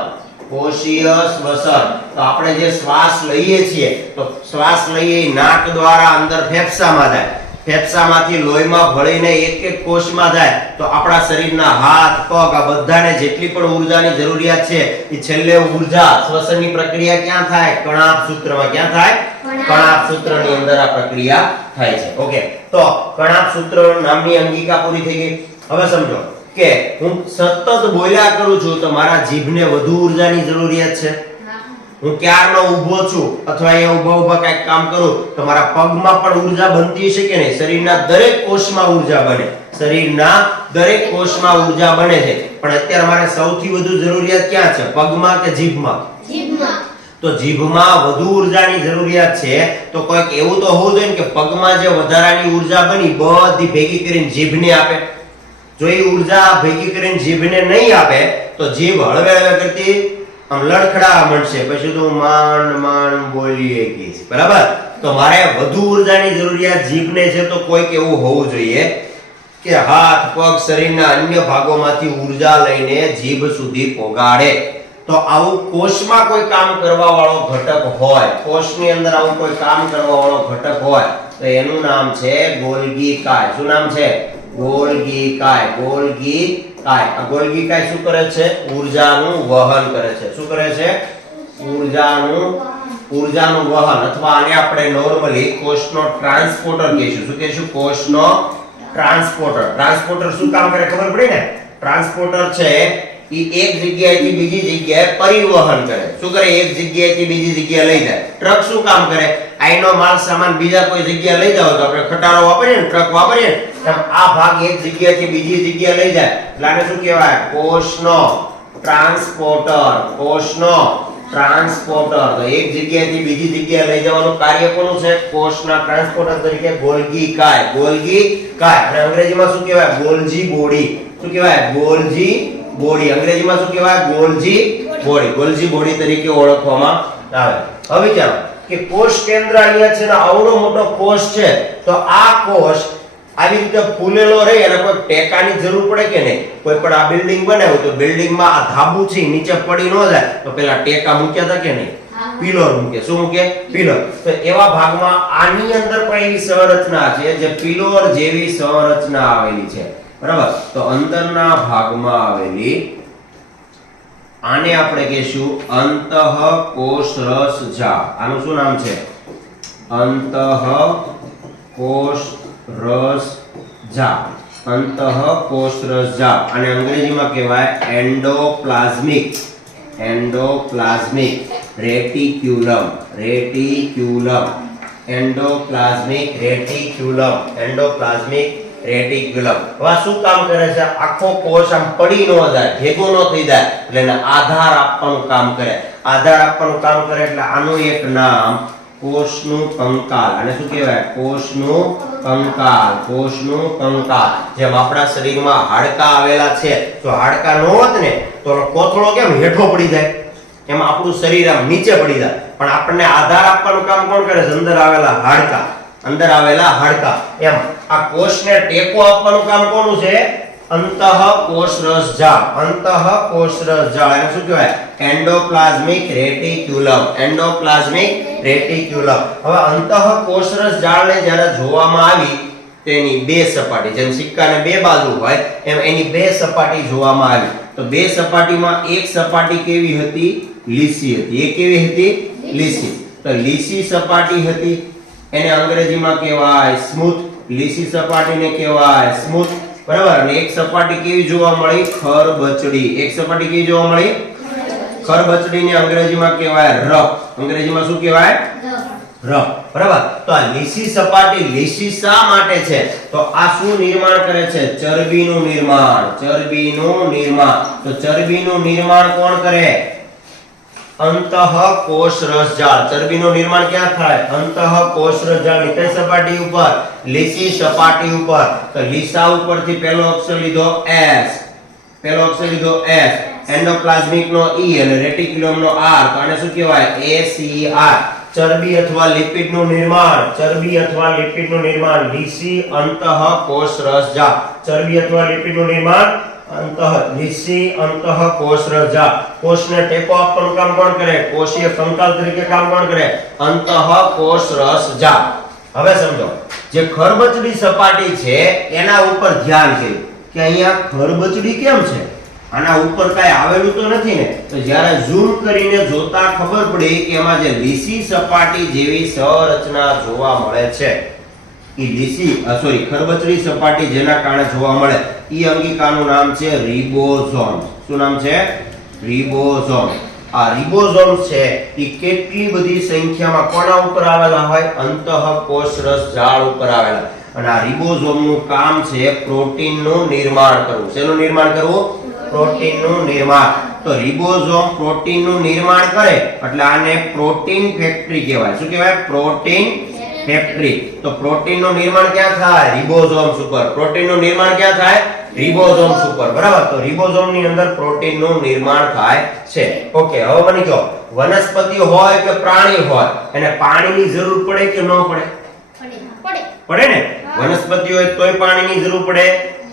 કોષીય શ્વસન. તો આપણે જે શ્વાસ લઈએ છીએ તો શ્વાસ લઈએ નાક દ્વારા અંદર ફેફસામાં જાય, ફેફસામાંથી લોહીમાં ભળીને એક કોષમાં જાય. તો આપણા શરીરના હાથ પગ આ બધાને જેટલી પણ ઉર્જાની જરૂરિયાત છે એ છેલ્લે ઉર્જા શ્વસનની પ્રક્રિયા ક્યાં થાય? કણાભ સૂત્રમાં. ક્યાં થાય? કણાભ સૂત્રની અંદર આ પ્રક્રિયા થાય છે. ઓકે, તો કણાભ સૂત્ર નામની અંગિકા પૂરી થઈ ગઈ. હવે સમજો કે હું સતત બોલ્યા કરું છું તો મારા જીભને વધુ ઉર્જાની જરૂરિયાત છે. હું ક્યારનો ઊભો છું અથવા અહીંયા ઊભા કંઈક કામ કરું તો મારા પગમાં પણ ઉર્જા બનતી છે કે નહીં? શરીરના દરેક કોષમાં ઉર્જા બને. શરીરના દરેક કોષમાં ઉર્જા બને છે. પણ અત્યારે મારે સૌથી વધુ જરૂરિયાત ક્યાં છે? પગમાં કે જીભમાં? જીભમાં. તો જીભમાં વધુ ઉર્જાની જરૂરિયાત છે. તો કોઈક એવું તો હોવું જોઈએ કે પગમાં જે વધારાની ઉર્જા બની બધી ભેગી કરીને જીભને આપે. જો એ ઉર્જા ભેગી કરીને જીભને નહીં આપે તો જીભ હળવે હળવે કરતી આમ લડખડા મળશે. પછી તો માંડ બોલીએ કીશ. બરાબર? તો મારે વધુ ઉર્જાની જરૂરિયાત જીભને છે. તો કોઈક એવું હોવું જોઈએ કે હાથ પગ શરીરના અન્ય ભાગોમાંથી ઉર્જા લઈને જીભ સુધી પહોંચાડે. તો આવું કોષમાં કોઈ કામ કરવા વાળો ઘટક હોય, કોષની અંદર આવું કોઈ કામ કરવા વાળો ઘટક હોય તો એનું નામ છે ગોલ્ગી કાય. શું નામ છે? ગોલ્ગી કાય. ગોલ્ગી કાય. આ ગોલ્ગી કાય શું કરે છે? ઉર્જાનું વહન કરે છે. શું કરે છે? ઉર્જાનું વહન. અથવા આને આપણે નોર્મલી કોષનો ટ્રાન્સપોર્ટર કહીશું. શું કહીશું? કોષનો ટ્રાન્સપોર્ટર. ટ્રાન્સપોર્ટર શું કામ કરે ખબર પડી ને? ટ્રાન્સપોર્ટર છે ઈ એક જગ્યાએથી બીજી જગ્યાએ પરિવહન કરે. શું કરે? એક જગ્યાએથી બીજી જગ્યાએ લઈ જાય. ટ્રક શું કામ કરે? આઈનો માલ સામાન બીજા કોઈ જગ્યાએ લઈ જાવ તો આપણે ખટારો વાપરીએ ને, ટ્રક વાપરીએ ને, આ ભાગ એક જગ્યાએથી બીજી જગ્યાએ લઈ જાય એટલે આને શું કહેવાય? કોષનો ટ્રાન્સપોર્ટર. કોષનો ટ્રાન્સપોર્ટર. તો એક જગ્યાએથી બીજી જગ્યાએ લઈ જવાનું કાર્ય કોનું છે? કોષના ટ્રાન્સપોર્ટર તરીકે ગોલ્ગી કાય. ગોલ્ગી કાય. અને અંગ્રેજીમાં શું કહેવાય? ગોલ્જી બોડી. શું કહેવાય? ગોલ્જી બોડી. અંગ્રેજીમાં શું કહેવાય? ગોલ્જી બોડી. ગોલ્જી બોડી તરીકે ઓળખવામાં આવે. હવે વિચારો કે કોષ કેન્દ્ર અહીંયા છે ને આવડો મોટો કોષ છે. તો આ કોષ આવી રીતે ફૂલેલો રહે અને કોઈ ટેકાની જરૂર પડે કે નહીં? કોઈ પણ આ બિલ્ડિંગ બનાવ્યું તો બિલ્ડિંગમાં આ ધાબુ છે નીચે પડી ન જાય તો પેલા ટેકા મૂક્યા હતા કે નહીં? પિલર મૂકે. શું મૂકે? પિલર. તો એવા ભાગમાં આની અંદર પણ એવી સંરચના છે જે પિલર જેવી સંરચના આવેલી છે. બરાબર? તો અંદરના ભાગમાં આવેલી આને આપણે કહીશું અંતઃકોષરસજા. આનું શું નામ છે? અંતઃકોષરસજા. અંતઃકોષરસજા. અને અંગ્રેજીમાં કહેવાય endoplasmic. Endoplasmic reticulum. Reticulum. Endoplasmic reticulum. Endoplasmic reticulum. હવે શું કામ કરે છે? આખો કોષ આમ પડી ન જાય, ભેગો ન થઈ જાય એટલે એને આધાર આપવાનું કામ કરે. આધાર આપવાનું કામ કરે એટલે આનું એક નામ કોષનું કંકાલ. અને શું કહેવાય? કોષનું કંકાલ. કોષનું કંકાલ. જેમ આપણા શરીરમાં હાડકા આવેલા છે તો હાડકા ન હોત ને તો કોથળો કેમ હેઠો પડી જાય, એમ આપણું શરીર આમ નીચે પડી જાય. પણ આપણને આધાર આપવાનું કામ કોણ કરે છે? અંદર આવેલા હાડકા. અંદર આવેલા હાડકા. એમ આ કોષને ટેકો આપવાનું કામ કોનું છે? અંતઃકોષરસજા. અંતઃકોષરસજા. એને શું કહેવાય? Endoplasmic reticulum. Endoplasmic reticulum. હવે અંતઃકોષરસજાળને જ્યારે જોવામાં આવી તેની બે સપાટી, જેમ સિક્કાને બે બાજુ હોય એમ એની બે સપાટી જોવામાં આવી. તો બે સપાટીમાં એક સપાટી કેવી હતી? લીસી હતી. એ કેવી હતી? લીસી. તો લીસી સપાટી હતી એને અંગ્રેજીમાં કહેવાય સ્મૂથ. લીસી સપાટીને કહેવાય સ્મૂથ. બરાબર? અને એક સપાટી કેવી જોવા મળી? ખરબચડી. એક સપાટી કેવી જોવા મળી? ખરબચડીને અંગ્રેજીમાં કહેવાય રફ. અંગ્રેજીમાં શું કહેવાય? રફ. બરાબર. તો આ લીસી સપાટી લીસી શા માટે છે? તો આ શું નિર્માણ કરે છે? ચરબીનું નિર્માણ. ચરબીનું નિર્માણ. તો ચરબીનું નિર્માણ કોણ કરે? અંતઃકોષ રસજાળ. ચરબીનું નિર્માણ ક્યાં થાય? અંતઃકોષ રસજાળની કઈ સપાટી ઉપર? લીસી સપાટી ઉપર. તો લીસા ઉપરથી પહેલો અક્ષર લીધો S. પહેલો અક્ષર લીધો S. એન્ડોપ્લાઝમિક નો E અને રેટિક્યુલમ નો R. તો આને શું કહેવાય? ACR. ચરબી અથવા લિપિડ નું નિર્માણ. ચરબી અથવા લિપિડ નું નિર્માણ લીસી અંતઃકોષ રસજાળ. ચરબી અથવા લિપિડ નું નિર્માણ લીસી અંતઃકોષ રસજાળ. કોષને ટેકો આપવાનું કામ કોણ કરે? કોષીય કંકાલ તરીકે કામ કોણ કરે? અંતઃકોષ રસજાળ. હવે સમજો, જે ખરબચડી સપાટી છે એના ઉપર ધ્યાન છે કે અહીંયા ખરબચડી કેમ છે? આના ઉપર કાંઈ આવેલું તો નથી ને? તો જ્યારે ઝૂમ કરીને જોતા ખબર પડી કે એમાં જે લીસી સપાટી જેવી સંરચના જોવા મળે છે, ઈ લીસી ખરબચડી સપાટી જેના કારણે જોવા મળે ઈ અંગિકાનું નામ છે રિબોઝોમ. શું નામ છે? રિબોઝોમ. આ રિબોઝોમ છે ઈ કેટલી બધી સંખ્યામાં કોના ઉપર આવેલા હોય? અંતઃકોષ રસજાળ ઉપર આવેલા. અને આ રિબોઝોમનું કામ છે પ્રોટીનનું નિર્માણ કરવું. શેનું નિર્માણ કરવું? પ્રોટીનનું નિર્માણ. તો રિબોઝોમ પ્રોટીનનું નિર્માણ કરે એટલે આને પ્રોટીન ફેક્ટરી કહેવાય. શું કહેવાય? Protein factory. તો પ્રોટીનનું નિર્માણ ક્યાં થાય? રિબોઝોમ્સ ઉપર. પ્રોટીનનું નિર્માણ ક્યાં થાય? રિબોઝોમ્સ ઉપર. બરાબર. તો રિબોઝોમની અંદર પ્રોટીનનું નિર્માણ થાય છે. ઓકે, હવે મને કહો, વનસ્પતિ હોય કે પ્રાણી હોય એને પાણીની જરૂર પડે કે ન પડે? પડે ને. વનસ્પતિ હોય તોય પાણીની જરૂર પડે,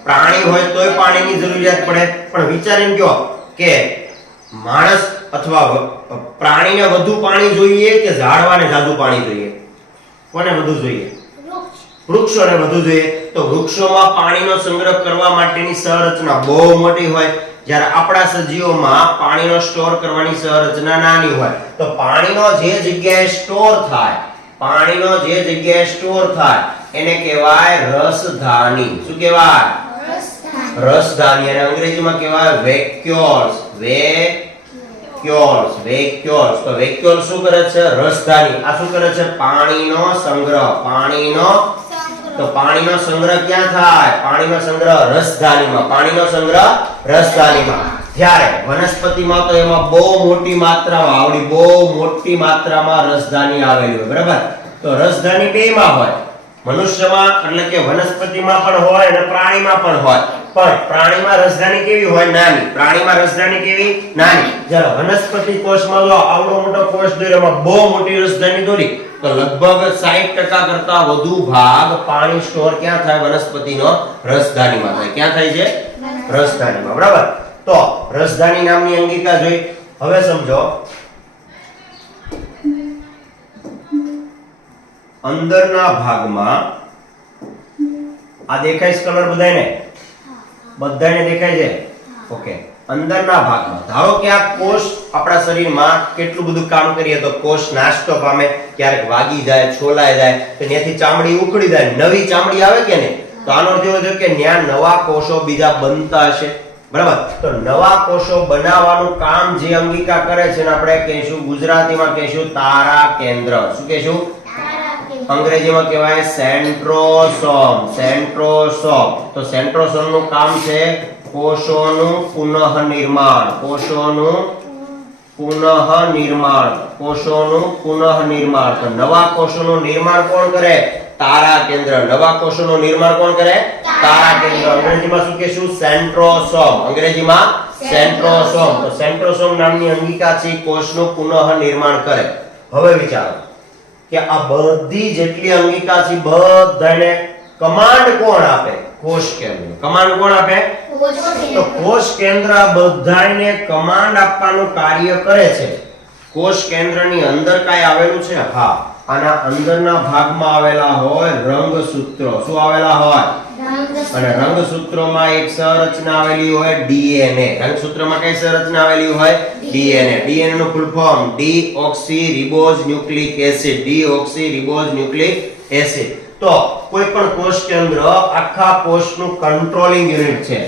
પ્રાણી હોય તોય પાણીની જરૂરિયાત પડે. પણ વિચારીને કહો કે માણસ અથવા પ્રાણીને વધુ પાણી જોઈએ કે ઝાડવાને જાજુ પાણી જોઈએ? કોને વધુ જોઈએ? વૃક્ષોને વધુ જોઈએ. તો વૃક્ષોમાં પાણીનો સંગ્રહ કરવા માટેની સંરચના બહુ મોટી હોય, જ્યારે આપણા સજીવોમાં પાણીનો સ્ટોર કરવાની સંરચના નાની હોય. તો પાણીનો જે જગ્યાએ સ્ટોર થાય એને કહેવાય રસધાની. શું કહેવાય? રસધાની. અને અંગ્રેજીમાં કહેવાય વેક્યુલ્સ. વેક્યુલ્સ. તો વેક્યુલ શું કરે છે? રસધાની. આ શું કરે છે? પાણીનો સંગ્રહ. તો પાણીનો સંગ્રહ ક્યાં થાય? પાણીનો સંગ્રહ રસધાનીમાં. પાણીનો સંગ્રહ રસધાનીમાં. જ્યારે વનસ્પતિમાં તો એમાં બહુ મોટી માત્રામાં રસધાની આવેલી હોય. બરાબર. તો રસધાની બેયમાં હોય. મનુષ્યમાં એટલે કે વનસ્પતિમાં પણ હોય અને પ્રાણીમાં પણ હોય. પણ પ્રાણીમાં રસધાની કેવી હોય? નાની. પ્રાણીમાં રસધાની કેવી? નાની. જ્યારે વનસ્પતિ કોષમાં જો આવડો મોટો કોષ દોર્યો, એમાં બહુ મોટી રસધાની દોરી, તો લગભગ 60% કરતા વધુ ભાગ પાણી સ્ટોર ક્યાં થાય? વનસ્પતિનો રસધાનીમાં થાય. ક્યાં થાય છે? રસધાનીમાં. બરાબર. તો રસધાની નામની અંગિકા જોઈ. હવે સમજો, અંદરના ભાગમાં આ દેખાય છે કલર બધાને દેખાય છે? ઓકે. અંદરના ભાગમાં ધારો કે આ કોષ આપણા શરીરમાં કેટલું બધું કામ કરીએ તો કોષ નાશતો પામે, ક્યારેક વાગી જાય, છોલાઈ જાય, તો ત્યાંથી ચામડી ઉખડી જાય, નવી ચામડી આવે કે નહીં? તો આનો અર્થ એવો થયો કે ત્યાં નવા કોષો બીજા બનતા હશે. બરાબર. તો નવા કોષો બનાવવાનું કામ જે અંગિકા કરે છે ને આપણે કહીશું, ગુજરાતીમાં કહીશું તારા કેન્દ્ર. શું કહીશું? અંગ્રેજીમાં કહેવાય સેન્ટ્રોસોમ. તો સેન્ટ્રોસોમનું કામ છે કોષોનું પુનઃનિર્માણ. તો નવા કોષોનું નિર્માણ કોણ કરે? તારા કેન્દ્ર. નવા કોષોનું નિર્માણ કોણ કરે? તારા કેન્દ્ર. અંગ્રેજીમાં શું કહેશું? સેન્ટ્રોસોમ. તો સેન્ટ્રોસોમ નામની અંગિકા છે કોષનું પુનઃનિર્માણ કરે. હવે વિચારો કે આ બધી જેટલી અંગિકા છે બધાને કમાન્ડ કોણ આપે? કોષ કેન્દ્ર. કમાન્ડ કોણ આપે? તો કોષ કેન્દ્ર બધાને કમાન્ડ આપવાનું કાર્ય કરે છે. કોષ કેન્દ્રની અંદર કાંઈ આવેલું છે? હા. આના અંદરના ભાગમાં આવેલા હોય રંગસૂત્રો. શું આવેલા હોય? અને રંગસૂત્રોમાં એક સંરચના આવેલી હોય ડીએનએ. રંગસૂત્રમાં કઈ સંરચના આવેલી હોય? ડીએનએ. ડીએનએ નું ફૂલ ફોર્મ ડીઓક્સીરિબોઝ ન્યુક્લિક એસિડ. તો કોઈ પણ કોષ કેન્દ્ર આખા કોષનું કંટ્રોલિંગ યુનિટ છે.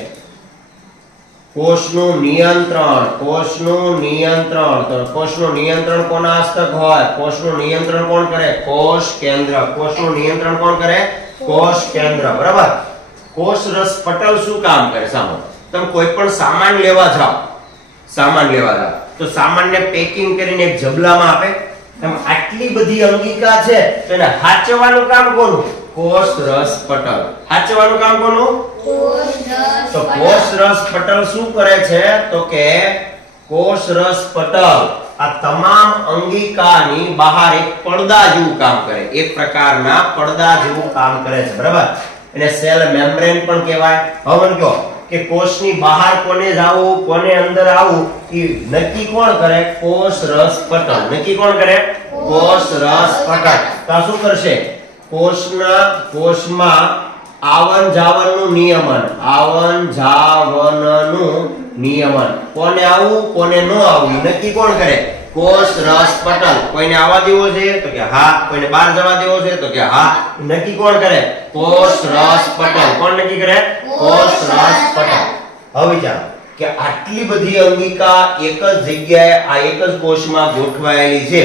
કોષનું નિયંત્રણ, કોષનું નિયંત્રણ. તો કોષનું નિયંત્રણ કોના હસ્તક હોય? કોષનું નિયંત્રણ કોણ કરે? કોષ કેન્દ્ર. કોષનું નિયંત્રણ કોણ કરે? કોષ કેન્દ્ર. બરાબર. કોષરસ પટલ શું કામ કરે? સાંભળો, તમે કોઈ પણ સામાન લેવા જાઓ, સામાન લેવા જાઓ તો સામાનને પેકિંગ કરીને એક જબલામાં આપે. એમ આટલી બધી અંગિકા છે તો એને હાચવવાનું કામ કોનું? કોષરસ પટલ. હાચવવાનું કામ કોનું? તો કોષરસ પટલ શું કરે છે? તો કે કોષરસ પટલ આ તમામ અંગિકાની બહાર એક પડદા જેવું કામ કરે, એક પ્રકારના પડદા જેવું કામ કરે છે. બરાબર. એને સેલ મેમ્બ્રેન પણ કહેવાય. હવે કહો કે કોષની બહાર કોને જાવું, કોને અંદર આવવું, એ નક્કી કોણ કરે? કોષરસ પટલ. નક્કી કોણ કરે? કોષરસ પટલ. તો આ શું કરશે? કોષમાં આવન જાવનનું નિયમન, આવન જાવનનું નિયમન. કોને આવવું, કોને ન આવવું નક્કી કોણ કરે? કોષરસ પટલ. કોઈને આવવા દેવો છે તો કે હા, કોઈને બહાર જવા દેવો છે તો કે હા. નક્કી કોણ કરે? કોષરસ પટલ. કોણ નક્કી કરે? કોષરસ પટલ. હવે વિચારો કે આટલી બધી અંગિકા એક જ જગ્યાએ આ એક જ કોષમાં ગોઠવાયેલી છે,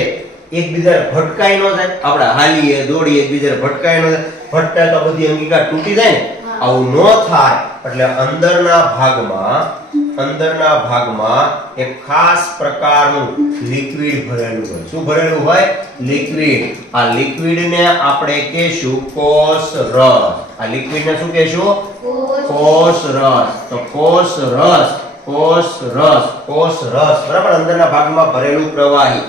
એકબીજાને ભટકાઈ ન જાય. આપણે હાલીએ દોડીએ એકબીજાને ભટકાઈ ન જાય. ભટકાય તો બધી અંગિકા તૂટી જાય ને. આવું ન થાય એટલે અંદરના ભાગમાં એક ખાસ પ્રકારનું લિક્વિડ ભરેલું હોય. શું ભરેલું હોય? લિક્વિડ. આ લિક્વિડને આપણે કહેશું કોષરસ. આ લિક્વિડને શું કહેશું? કોષરસ. તો કોષરસ. બરાબર. અંદરના ભાગમાં ભરેલું પ્રવાહી.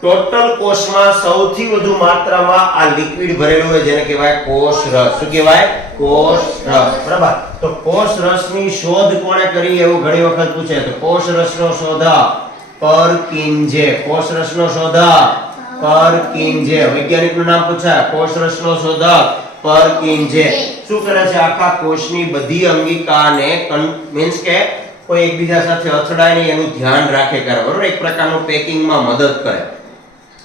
ટોટલ કોષમાં સૌથી વધુ માત્રામાં આ લિક્વિડ ભરેલું હોય જેને કહેવાય કોષરસ. શું કહેવાય? કોષરસ. બરાબર. તો કોષરસની શોધ કોણે કરી એવું ઘણી વખત પૂછે. તો કોષરસનો શોધક પરકિન્જે. કોષરસનો શોધક પરકિન્જે. વૈજ્ઞાનિકનું નામ પૂછાય. કોષરસનો શોધક પરકિન્જે. શું કરે છે? આખા કોષની બધી અંગિકાને મીન્સ કે કોઈ એકબીજા સાથે અથડાય નહીં એનું ધ્યાન રાખે કરે. બરોબર. એક પ્રકારનું પેકિંગમાં મદદ કરે.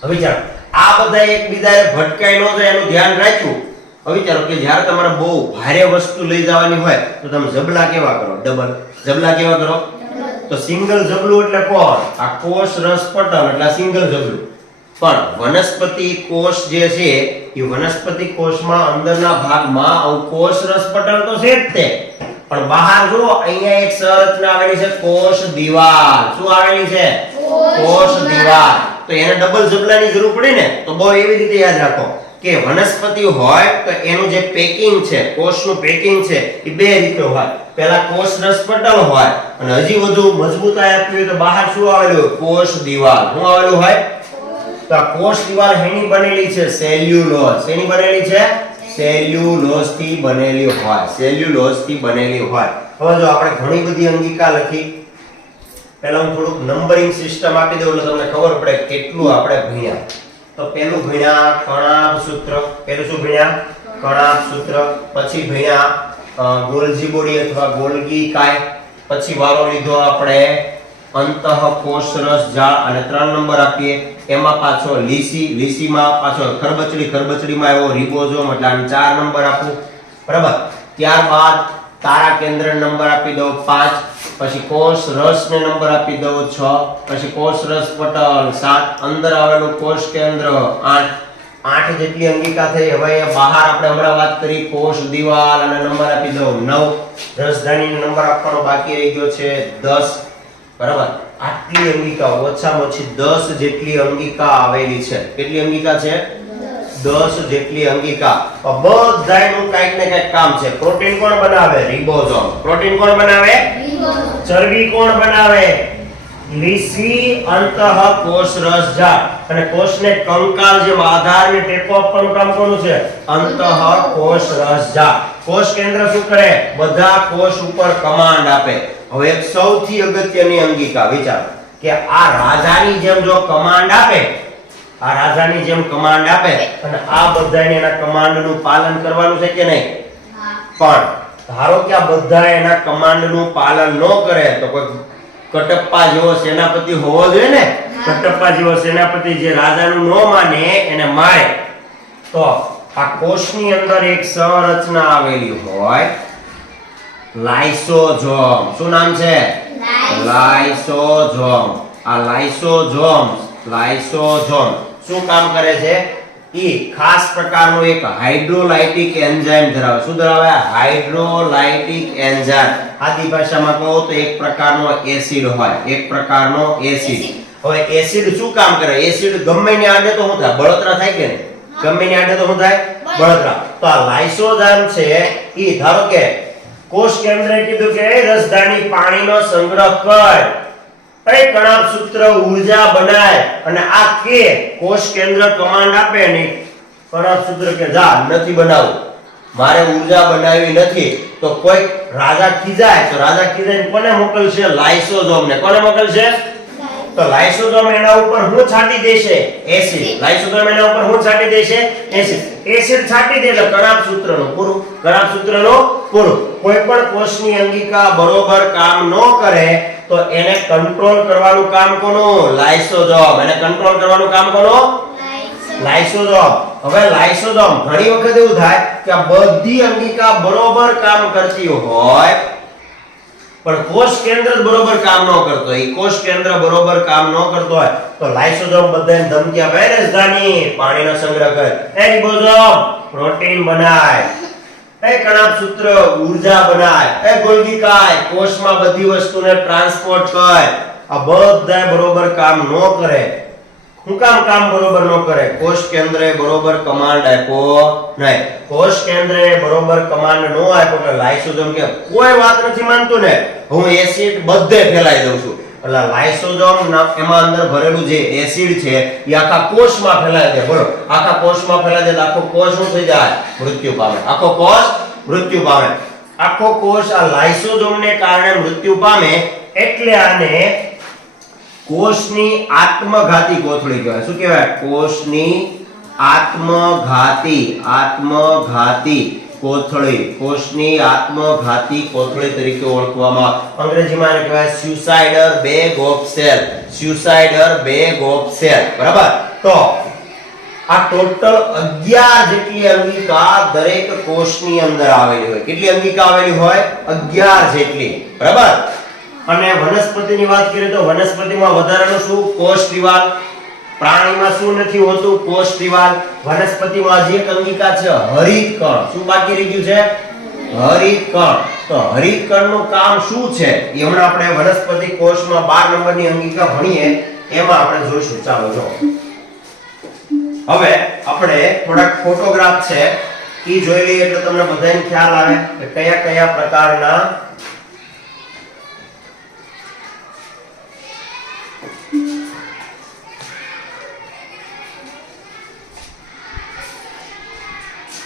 હવે વિચારો આ બધા એકબીજાને ભટકાઈ ન જાય એનું ધ્યાન રાખ્યું. હવે વિચારો કે જ્યારે તમારે બહુ ભારે વસ્તુ લઈ જવાની હોય તો તમે જબલા કેવા કરો? ડબલ. જબલા કેવા કરો? તો સિંગલ જબલું એટલે કોણ? આ કોષરસ પટલ એટલે સિંગલ જબલું. પણ વનસ્પતિ કોષ જે છે એ વનસ્પતિ કોષમાં અંદરના ભાગમાં આવું કોષરસ પટલ તો છે જ તે, પણ બહાર જો અહીંયા એક સંરચના આવેલી છે કોષ દિવાલ. શું આવેલી છે? કોષ દિવાલ. તો એને ડબલ જબલાની જરૂર પડી ને. તો બહુ એવી રીતે યાદ રાખો કે વનસ્પતિ હોય તો એનું જે પેકિંગ છે, કોષનું પેકિંગ છે એ બે રીતે હોય. પહેલા કોષરસ પટલ હોય અને હજી વધુ મજબૂતાઈ આપવી હોય તો બહાર શું આવેલું હોય? કોષ દિવાલ. શું આવેલું હોય? તો આ કોષ દિવાલ એની બનેલી છે સેલ્યુલોઝ. શેની બનેલી છે? સેલ્યુલોઝ થી બનેલી હોય. સેલ્યુલોઝ થી બનેલી હોય. હવે જો આપણે ઘણી બધી અંગિકા લખી. પહેલા હું થોડુંક નંબરિંગ સિસ્ટમ આપી દઉં એટલે તમને ખબર પડે કેટલું આપણે ભણ્યા. તો પહેલું ભણ્યા કણાભ સૂત્ર. પહેલું શું ભણ્યા? કણાભ સૂત્ર. પછી ભણ્યા ગોલ્જી બોડી અથવા ગોલ્ગી કાય. પછી વારો લીધો આપણે અંતઃકોષરસ જાળ અને 3 નંબર આપીએ. એમાં પાછો લીસી. લીસીમાં પાછો ખરબચડી. ખરબચડીમાં એવો રિબોઝોમ એટલે આને 4 નંબર આપું. બરાબર. ત્યારબાદ તારા કેન્દ્ર નંબર આપી દઉં 5. પછી કોષરસ ને નંબર આપી દઉં 6. પછી કોષરસ પટલ 7. અંદર આવેલું કોષ કેન્દ્ર 8. 8 જેટલી અંગિકા થઈ. હવે અહીંયા બહાર આપણે હમણાં વાત કરી કોષ દિવાલ અને નંબર આપી દઉં 9. રસધાનીનો નંબર આપવાનો બાકી રહી ગયો છે 10. બરાબર. આટલી અંગિકા ઓછામાં ઓછી 10 જેટલી અંગિકા આવેલી છે. કેટલી અંગિકા છે? 10 જેટલી અંગિકા. બધાયનું કંઈક ને કંઈક કામ છે. પ્રોટીન કોણ બનાવે? રિબોઝોમ. પ્રોટીન કોણ બનાવે? રિબોઝોમ. ચરબી કોણ બનાવે? લીસી અંતઃકોષરસ જાળ. અને કોષને કંકાલ જેમ આધારને ટેકો આપવાનું કામ કોનું છે? અંતઃકોષરસ જાળ. કોષ કેન્દ્ર શું કરે? બધા કોષ ઉપર કમાન્ડ આપે. હવે એક સૌથી અગત્યની અંગિકા વિચારો કે આ રાજાની જેમ જો કમાન્ડ આપે, આ રાજાની જેમ કમાન્ડ આપે અને આ બધાને એના કમાન્ડનું પાલન કરવાનું છે કે નહીં? પણ ધારો કે આ બધા એના કમાન્ડનું પાલન ન કરે તો કોઈ કટપ્પા જેવો સેનાપતિ હોવો જોઈએ ને. કટપ્પા જેવો સેનાપતિ જે રાજાનું ન માને એને મારે. તો આ કોષની અંદર એક સંરચના આવેલી હોય લાઇસોઝોમ. શું નામ છે? લાઇસોઝોમ. આ લાઇસોઝોમ શું કામ કરે છે? ઈ ખાસ પ્રકારનું એક હાઇડ્રોલાઇટિક એન્ઝાઇમ ધરાવે. શું ધરાવે? Hydrolytic enzyme. આદિ ભાષામાં કહો તો એક પ્રકારનો એસિડ હોય. એક પ્રકારનો એસિડ. હવે એસિડ શું કામ કરે? એસિડ ગમે ને આડે તો શું થાય? બળતરા થાય કે નહીં? ગમે ને આડે તો શું થાય? બળતરા. તો આ લાઇસોઝોમ છે ઈ ધારો કે કોષ કેન્દ્રએ કીધું કે રસધાની પાણીનો સંગ્રહ કર, કણાભ સૂત્ર ઊર્જા બનાય, અને આ કે કોષ કેન્દ્ર કમાન્ડ આપે ને કણાભ સૂત્ર કે જા નથી બનાવવું, મારે ઊર્જા બનાવવી નથી, તો કોઈ રાજા ખીજાય તો રાજા ખીજાઈને કોને મોકલશે? લાઇસોઝોમ ને. કોને મોકલશે? તો લાઇસોઝોમ એના ઉપર શું છાંટી દેશે? એસિડ. લાઇસોઝોમ એના ઉપર શું છાંટી દેશે? એસિડ. એસિડ છાંટી દે એટલે કણાભ સૂત્રનું પૂરું. કણાભ સૂત્રનું પૂરું. કોઈ પણ કોષની અંગિકા બરોબર કામ ન કરે તો એને કંટ્રોલ કરવાનું કામ કોનું? લાઇસોઝોમ. એને કંટ્રોલ કરવાનું કામ કોનું? લાઇસોઝોમ. હવે લાઇસોઝોમ ઘણી વખત એવું થાય કે આ બધી અંગિકા બરોબર કામ કરતી હોય પણ કોષ કેન્દ્ર બરોબર કામ ન કરતો હોય. કોષ કેન્દ્ર બરોબર કામ ન કરતો હોય તો લાઇસોઝોમ બધાને ધમકી આપે, રસધાની પાણીનો સંગ્રહ કર, રિબોઝોમ પ્રોટીન બનાય, કણાભ સૂત્ર ઊર્જા બનાય, ગોલ્ગીકાય કોષમાં બધી વસ્તુને ટ્રાન્સપોર્ટ કર. આ બધા બરોબર કામ ન કરે. શું કામ બરોબર ન કરે? કોષ કેન્દ્રએ બરોબર કમાન્ડ આપ્યો નહીં. કોષ કેન્દ્રએ બરોબર કમાન્ડ ન આપ્યો એટલે લાઇસોઝોમ કે કોઈ વાત નથી માનતું ને, હું એસિડ બધે ફેલાઈ દઉં છું. એટલે લાઇસોઝોમ એમાં અંદર ભરેલું જે એસિડ છે એ આખા કોષમાં ફેલાઈ દે. બોલો, આખા કોષમાં ફેલાઈ દે તો આખો કોષ શું થઈ જાય? મૃત્યુ પામે. આખો કોષ મૃત્યુ પામે. આખો કોષ આ લાઇસોઝોમને કારણે મૃત્યુ પામે. એટલે આને કોષની આત્મઘાતી કોથળી કહેવાય. શું કહેવાય? કોષની આત્મઘાતી કોથળી. કોષની આત્મઘાતી કોથળી તરીકે ઓળખવામાં. અંગ્રેજીમાં એને કહેવાય suicidal bag of cell. Suicidal bag of cell. બરાબર. તો આ ટોટલ 11 જેટલી અંગિકા દરેક કોષની અંદર આવેલી હોય. કેટલી અંગિકા આવેલી હોય? 11 જેટલી. બરાબર. અને વનસ્પતિની વાત કરીએ તો વનસ્પતિમાં વધારાનું શું? કોષ દિવાલ. પ્રાણીમાં શું નથી હોતું? કોષ દિવાલ. વનસ્પતિમાં હજી એક અંગિકા છે હરિત કણ. શું બાકી રહી ગયું છે? હરિત કણ. તો હરિત કણનું કામ શું છે એ હમણાં આપણે વનસ્પતિ કોષમાં 12 નંબરની અંગિકા ભણીએ એમાં આપણે જોઈશું. ચાલો જો. હવે આપણે થોડાક ફોટોગ્રાફ છે ઈ જોઈ લઈએ એટલે તમને બધાને ખ્યાલ આવે કે કયા કયા પ્રકારના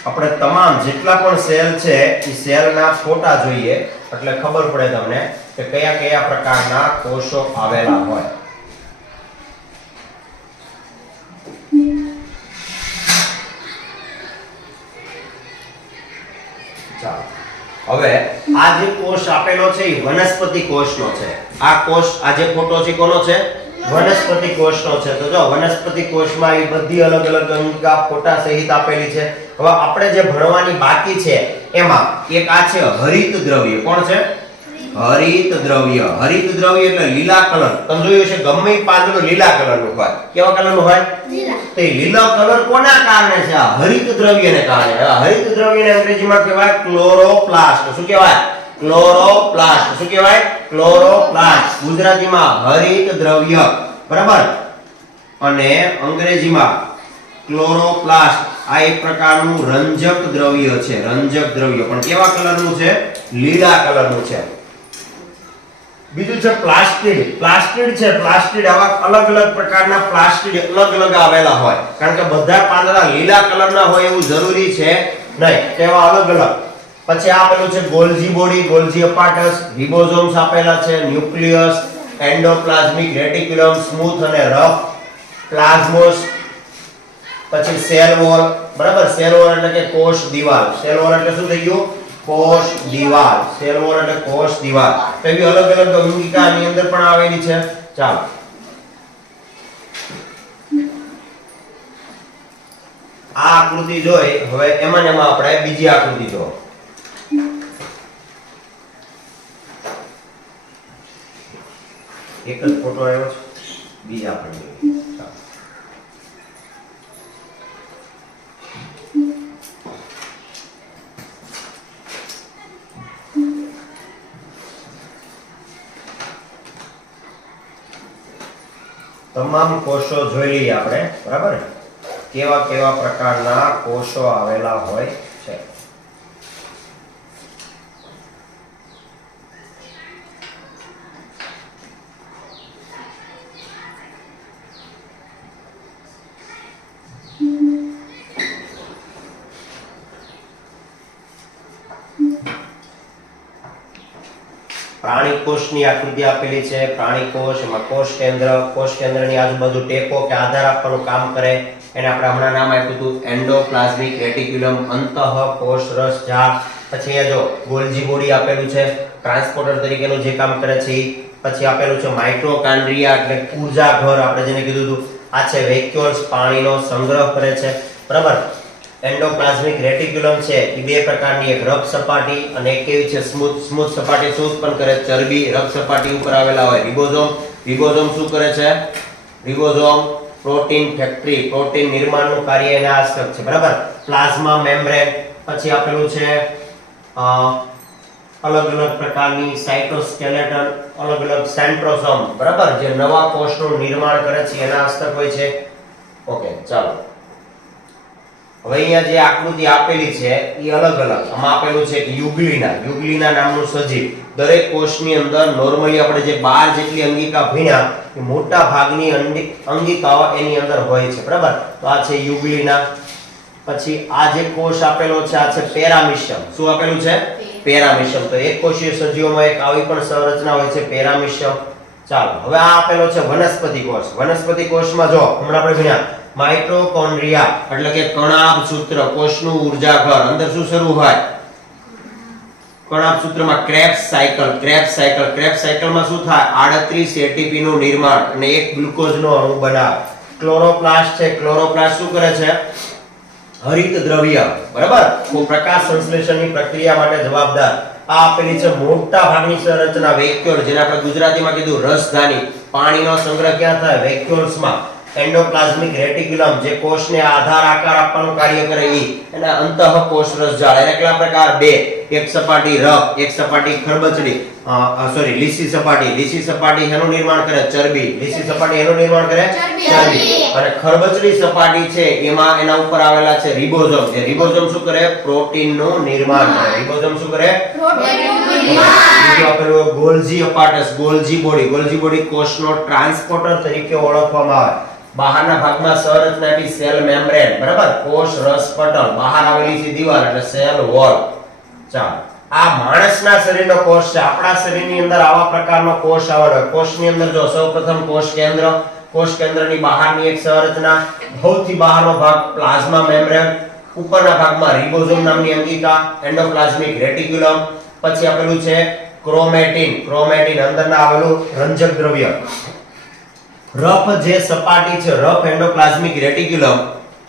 આપણે તમામ જેટલા પણ સેલ છે એ સેલના ફોટા જોઈએ એટલે ખબર પડે તમને કે કયા કયા પ્રકારના કોષો આવેલા હોય. હવે આ જે કોષ આપેલો છે એ વનસ્પતિ કોષનો છે. આ કોષ, આ જે ફોટો છે કોનો છે? વનસ્પતિ કોષનો છે. તો જો વનસ્પતિ કોષમાં એ બધી અલગ અલગ અંગિકા ફોટા સહિત આપેલી છે. હવે આપણે જે ભણવાની બાકી છે એમાં એક આ છે હરિત દ્રવ્ય. કોણ છે? હરિત દ્રવ્ય. હરિત દ્રવ્ય એટલે લીલા કલર. તમે જોયું છે ગમે પાંદડું લીલા કલરનું હોય. કેવા કલરનું હોય? લીલા. તો એ લીલા કલર કોના કારણે છે? આ હરિત દ્રવ્યને કારણે. હરિત દ્રવ્યને અંગ્રેજીમાં કહેવાય ક્લોરોપ્લાસ્ટ. શું કહેવાય? ક્લોરોપ્લાસ્ટ. શું કહેવાય? ક્લોરોપ્લાસ્ટ. ગુજરાતીમાં હરિત દ્રવ્ય. બરાબર. અને અંગ્રેજીમાં ક્લોરોપ્લાસ્ટ. આ એક પ્રકારનું રંજક દ્રવ્ય છે. રંજક દ્રવ્ય પણ કેવા કલરનું છે? લીલા કલરનું છે. બીજું છે પ્લાસ્ટિડ. પ્લાસ્ટિડ છે. પ્લાસ્ટિડ આવા અલગ અલગ પ્રકારના પ્લાસ્ટિડ અલગ અલગ આવેલા હોય. કારણ કે બધા પાંદડા લીલા કલરના હોય એવું જરૂરી છે નહીં. તેવા અલગ અલગ. પછી આપેલું છે ગોલ્જી બોડી, ગોલ્જી અપાર્ટસ, રિબોઝોમ્સ આપેલા છે, ન્યુક્લિયસ, એન્ડોપ્લાઝમિક રેટિક્યુલમ, સ્મૂથ અને રફ, પ્લાઝ્મોસ, પછી સેલ વોલ. બરાબર. સેલ વોલ એટલે કે કોષ દિવાલ. સેલ વોલ એટલે શું થઈ ગયું? કોષ દિવાલ. સેલ વોલ એટલે કોષ દિવાલ. તો એવી અલગ અલગ અંગિકા આની અંદર પણ આવેલી છે. ચાલો આ આકૃતિ જોઈ. હવે એમાં આપણે બીજી આકૃતિ જો. એક જ ફોટો આવ્યો છે, બીજા પણ જોઈએ. ચાલો. તમામ કોષો જોઈ લઈએ આપણે, બરાબર? કેવા કેવા પ્રકારના કોષો આવેલા હોય છે. પ્રાણી કોષની આકૃતિ આપેલી છે. પ્રાણી કોષ, એમાં કોષ કેન્દ્રની આજુબાજુ ટેકો કે આધાર આપવાનું કામ કરે એને આપણે હમણાં નામ આપ્યું હતું એન્ડોપ્લાઝમિક રેટિક્યુલમ, અંતઃકોષ રસ ઝાડ. પછી અહીંયા જો ગોલ્જી બોડી આપેલું છે, ટ્રાન્સપોર્ટર તરીકેનું જે કામ કરે છે. પછી આપેલું છે માઇટોકોન્ડ્રિયા એટલે ઊર્જા ઘર, આપણે જેને કીધું હતું. આ છે વેક્યુલ્સ, પાણીનો સંગ્રહ કરે છે, બરાબર? એન્ડોપ્લાઝમિક રેટિક્યુલમ છે એ બે પ્રકારની, એક રફ સપાટી અને એક કેવી છે સ્મૂથ સપાટી. શું ઉત્પન્ન કરે? ચરબી. રફ સપાટી ઉપર આવેલા હોય રિબોઝોમ શું કરે છે? રિબોઝોમ પ્રોટીન ફેક્ટરી, પ્રોટીન નિર્માણનું કાર્ય એના હસ્તક છે, બરાબર? Plasma membrane. પછી આપેલું છે અલગ અલગ પ્રકારની સાઇટોસ્કેલેટન, અલગ અલગ સેન્ટ્રોસોમ, બરાબર? જે નવા કોષનું નિર્માણ કરે છે એના હસ્તક હોય છે. ઓકે, ચાલો. હવે અહીંયા જે આકૃતિ આપેલી છે એ અલગ અલગ. આમાં આપેલું છે કે યુગ્લિના નામનું સજીવ. દરેક કોષની અંદર નોર્મલી આપણે જે 12 જેટલી અંગિકા ભણ્યા એ મોટા ભાગની અંગિકાઓ એની અંદર હોય છે, બરાબર? તો આ છે યુગ્લિના. પછી આ જે કોષ આપેલો છે આ છે પેરામિશિયમ. શું આપેલું છે? પેરામિશિયમ. તો એક કોષીય સજીવોમાં એક આવી પણ સંરચના હોય છે, પેરામિશિયમ. ચાલો, હવે આ આપેલો છે વનસ્પતિ કોષ. વનસ્પતિ કોષમાં જો હમણાં આપણે ભણ્યા માઇટોકોન્ડ્રિયા એટલે કે કણાભ સૂત્ર, કોષનું ઊર્જા ઘર. અંદર શું શરૂ હોય? કણાભ સૂત્રમાં ક્રેબ્સ સાયકલમાં શું થાય? 38 એટીપી નું નિર્માણ અને એક ગ્લુકોઝનો અણુ બનાવે. ક્લોરોપ્લાસ્ટ છે, ક્લોરોપ્લાસ્ટ શું કરે છે? હરિત દ્રવ્ય, બરાબર? તો પ્રકાશ સંશ્લેષણની પ્રક્રિયા માટે જવાબદાર. આ આપેલી છે મોટા ભાગની સંરચના વેક્યુલ, જેને આપણે ગુજરાતીમાં કીધું રસધાની. પાણીનો સંગ્રહ ક્યાં થાય? વેક્યુલ્સમાં. એન્ડોપ્લાઝમિક રેટિક્યુલમ જે કોષને આધાર આકાર આપવાનું કાર્ય કરે એના અંતઃકોષ રસજાળ. એના કેટલા પ્રકાર? બે. એક સપાટી રફ, એક સપાટી ખરબચડી, લીસી સપાટી એનું નિર્માણ કરે ચરબી. લીસી સપાટી એનું નિર્માણ કરે ચરબી. અને ખરબચડી સપાટી છે એમાં એના ઉપર આવેલા છે રિબોઝોમ. એ રિબોઝોમ શું કરે? પ્રોટીનનું નિર્માણ કરે. રિબોઝોમ શું કરે? ગોલ્જી અપાર્ટસ, ગોલ્જી બોડી કોષનો ટ્રાન્સપોર્ટર તરીકે ઓળખવામાં આવે. બહારના ભાગમાં સંરચના આપી સેલ મેમ્બ્રેન, બરાબર? કોષ રસ પટલ, બહાર આવેલી છે દીવાલ એટલે સેલ વોલ. ચાલો, આ માણસના શરીરનો કોષ છે. આપણા શરીરની અંદર આવા પ્રકારનો કોષ આવેલો. કોષની અંદર જો સૌપ્રથમ કોષ કેન્દ્રની બહારની એક સંરચના, સૌથી બહારનો ભાગ પ્લાઝ્મા મેમ્બ્રેન, ઉપરના ભાગમાં રિબોઝોમ નામની અંગિકા, એન્ડોપ્લાઝમિક રેટિક્યુલમ. પછી આપેલું છે ક્રોમેટિન અંદરના આવેલું રંજક દ્રવ્ય. રફ જે સપાટી છે, રફ એન્ડોપ્લાઝમિક રેટિક્યુલમ,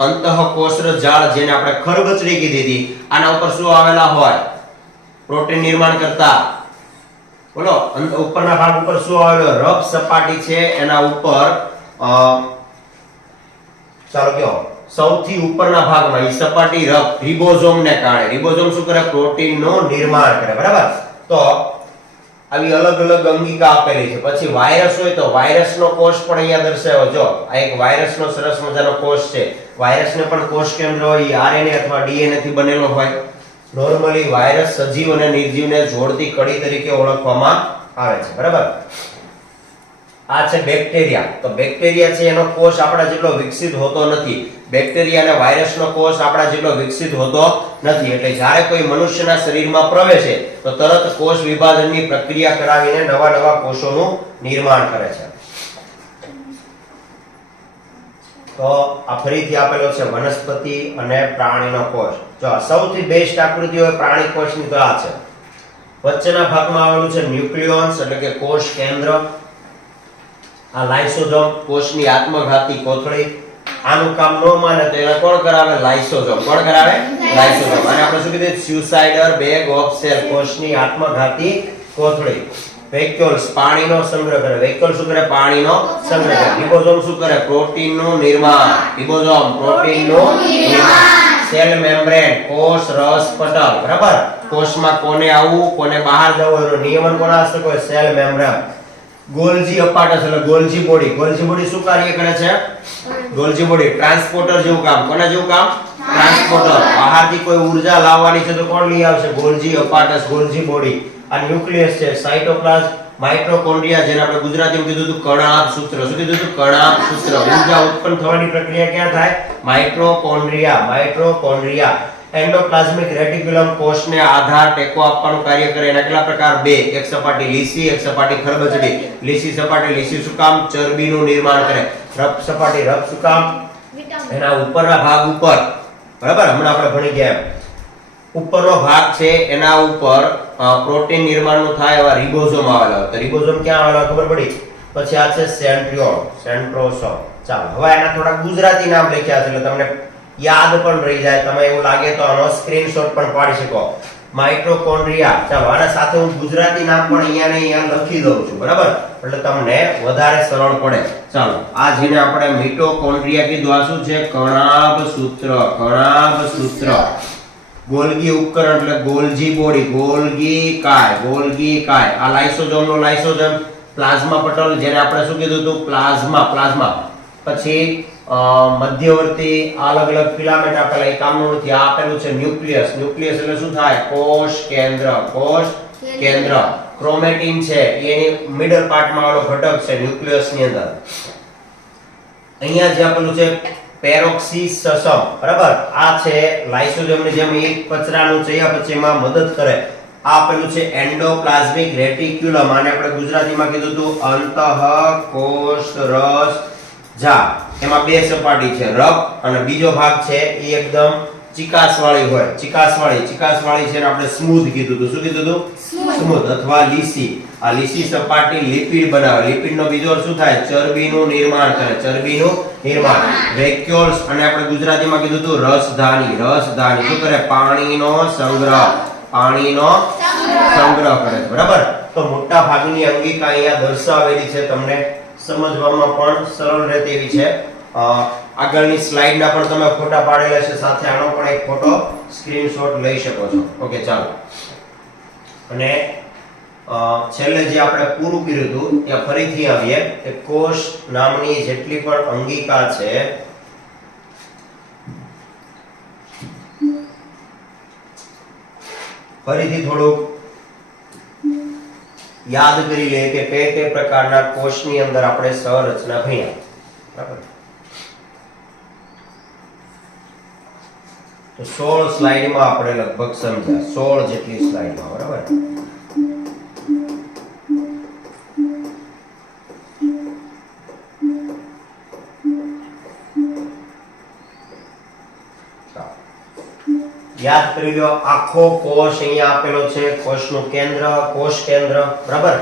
અંતઃકોષરસ જાળ જેને આપણે ખરબચડી કીધી હતી, આના ઉપર શું આવેલા હોય? પ્રોટીન નિર્માણ કરતા. બોલો, ઉપરના ભાગ ઉપર શું આવેલો? રફ સપાટી છે એના ઉપર ચાલો કયો સૌથી ઉપરના ભાગમાં એ સપાટી રફ રિબોઝોમ ને કારણે. રિબોઝોમ શું કરે? પ્રોટીન નું નિર્માણ કરે, બરાબર? તો આવી અલગ અલગ અંગિકા આપેલી છે. પછી વાયરસ હોય તો વાયરસનો કોષ પણ અહીંયા દર્શાવ્યો. જો આ એક વાયરસનો સરસ મજાનો કોષ છે. વાયરસને પણ કોષ કેન્દ્ર હોય આરએનએ અથવા ડીએનએ થી બનેલો હોય. નોર્મલી વાયરસ સજીવ અને નિર્જીવને જોડતી કડી તરીકે ઓળખવામાં આવે છે, બરાબર? આ છે બેક્ટેરિયા. તો બેક્ટેરિયા છે એનો કોષ આપણા જેટલો વિકસિત હોતો નથી. બેક્ટેરિયા અને વાયરસનો કોષ આપણા જેટલો વિકસિત હોતો નથી. એટલે જ્યારે કોઈ મનુષ્યના શરીરમાં પ્રવેશે તો તરત કોષ વિભાજનની પ્રક્રિયા કરાવીને નવા કોષોનું નિર્માણ કરે છે. તો આ ફરીથી આપેલો છે વનસ્પતિ અને પ્રાણીનો કોષ. જો સૌથી બેસ્ટ આકૃતિ હોય પ્રાણી કોષની તો આ છે. વચ્ચેના ભાગમાં આવેલું છે ન્યુક્લિયોન્સ એટલે કે કોષ કેન્દ્ર. આ લાઇસોઝોમ, કોષની આત્મઘાતી કોથળી. આનું કામ ન માને તો એને કોણ કરાવે? લાઇસોઝોમ. કોણ કરાવે? લાઇસોઝોમ. અને આપણે શું કીધું? સ્યુસાઇડર બેગ ઓફ સેલ, કોષની આત્મઘાતી કોથળી. વેક્યુલ્સ પાણીનો સંગ્રહ કરે. વેક્યુલ શું કરે? પાણીનો સંગ્રહ કરે. રિબોઝોમ શું કરે? પ્રોટીનનું નિર્માણ. રિબોઝોમ પ્રોટીનનું નિર્માણ. સેલ મેમ્બ્રેન કોષ રસ પટલ. બરાબર. કોષમાં કોને આવવું કોને બહાર જવું એનો નિયમન કોના હસ્તે હોય? Cell membrane. ગોલ્જી અપાટસ એટલે ગોલ્જી બોડી. ગોલ્જી બોડી શું કાર્ય કરે છે? ગોલ્જી બોડી ટ્રાન્સપોર્ટર જેવું કામ. કોના જેવું કામ? ટ્રાન્સપોર્ટર. બહારથી કોઈ ઊર્જા લાવવાની છે તો કોણ લઈ આવશે? ગોલ્જી અપાટસ ગોલ્જી બોડી. આ ન્યુક્લિયસ છે. સાયટોપ્લાઝમ માઇટોકોન્ડ્રિયા જેને આપણે ગુજરાતીમાં કીધું હતું કણાભ સૂત્ર. શું કીધું હતું? કણાભ સૂત્ર. ઊર્જા ઉત્પન્ન થવાની પ્રક્રિયા ક્યાં થાય? માઇટોકોન્ડ્રિયા. માઇટોકોન્ડ્રિયા. એન્ડોપ્લાઝમિક રેટિક્યુલમ કોષને આધાર ટેકો આપવાનું કાર્ય કરે. એના કેટલા પ્રકાર? બે. એક સપાટી લીસી, એક સપાટી ખરબચડી. લીસી સપાટી લીસી શું કામ? ચરબીનું નિર્માણ કરે. રફ સપાટી રફ શું કામ? એના ઉપરના ભાગ ઉપર. બરાબર. હમણાં આપણે ભણી ગયા ઉપરનો ભાગ છે એના ઉપર પ્રોટીન નિર્માણનું થાય એવા રિબોઝોમ આવેલા હોય. તો રિબોઝોમ ક્યાં આવેલા ખબર પડી? પછી આ છે સેન્ટ્રિયોલ, સેન્ટ્રોસોમ. ચાલો હવે એના થોડા ગુજરાતી નામ લખ્યા છે એટલે તમને યાદ પણ રહી જાય. તમે એવું લાગે તો આનો સ્ક્રીનશોટ પણ પાડી શકો. માઇટોકોન્ડ્રિયા. ચાલો આના સાથે હું ગુજરાતી નામ પણ અહીંયા ને અહીંયા લખી દઉં છું. બરાબર. એટલે તમને વધારે સરળ પડે. ચાલો આ જેને આપણે મિટોકોન્ડ્રિયા કીધું આ શું છે? કણાભ સૂત્ર. કણાભ સૂત્ર. ગોલ્ગી ઉપકરણ એટલે ગોલ્જી બોડી. ગોલ્ગી કાય. ગોલ્ગી કાય. આ લાઇસોઝોમ નો લાઇસોઝોમ. પ્લાઝમા પટલ જેને આપણે શું કીધું હતું? પ્લાઝમા. પ્લાઝમા. પછી મધ્યવર્તી અલગ અલગ ફિલામેન્ટ આપેલા. એ કામનું નથી. આ આપેલું છે ન્યુક્લિયસ. ન્યુક્લિયસ એટલે શું થાય? કોષ કેન્દ્ર. કોષ કેન્દ્ર. ક્રોમેટિન છે એની મિડલ પાર્ટમાં આવેલો ઘટક છે ન્યુક્લિયસ ની અંદર. અહીંયા જે આપેલું છે પેરોક્સિસમ. બરાબર. આ છે લાઇસોઝોમ ની જેમ એક કચરાનું ચયાપચયમાં મદદ કરે. આ આપેલું છે એન્ડોપ્લાઝમિક રેટિક્યુલમ. આને આપણે ગુજરાતીમાં કીધું હતું અંતઃકોષ રસ જા. એમાં બે સપાટી છે રફ અને બીજો ભાગ છે એ એકદમ ચિકાસવાળી હોય. ચિકાસવાળી છે ને આપણે સ્મૂથ કીધું હતું. શું કીધું હતું? સ્મૂથ અથવા લીસી. આ લીસી સપાટી લિપિડ બનાવે. લિપિડ નો બીજો અર્થ શું થાય? ચરબીનું નિર્માણ કરે. ચરબીનું નિર્માણ. વેક્યુલ્સ અને આપણે ગુજરાતીમાં કીધું હતું રસધાની. રસધાની શું કરે? પાણીનો સંગ્રહ. પાણીનો સંગ્રહ કરે. બરાબર. તો મોટા ભાગની અંગિકા અહીંયા દર્શાવેલી છે. તમને સમજવામાં પણ સરળ રહેતી એવી છે. આગળની સ્લાઇડના પણ તમે ફોટા પાડેલા છે. સાથે આનો પણ એક ફોટો સ્ક્રીનશોટ લઈ શકો છો. ઓકે ચાલો. અને છેલ્લે જે આપણે પૂરું કર્યું હતું ત્યાં ફરીથી આવીએ કે કોષ નામની જેટલી પણ અંગિકા છે ફરીથી થોડુંક યાદ કરી લે કે કઈ પ્રકારના કોષની અંદર આપણે સંરચના ભણ્યા. બરાબર. તો 16 સ્લાઇડમાં આપણે લગભગ સમજ્યા. 16 જેટલી સ્લાઇડમાં. બરાબર. યાદ કરી લો. આખો કોષ અહીંયા આપેલો છે. કોષનું કેન્દ્ર, કોષ કેન્દ્ર. બરાબર.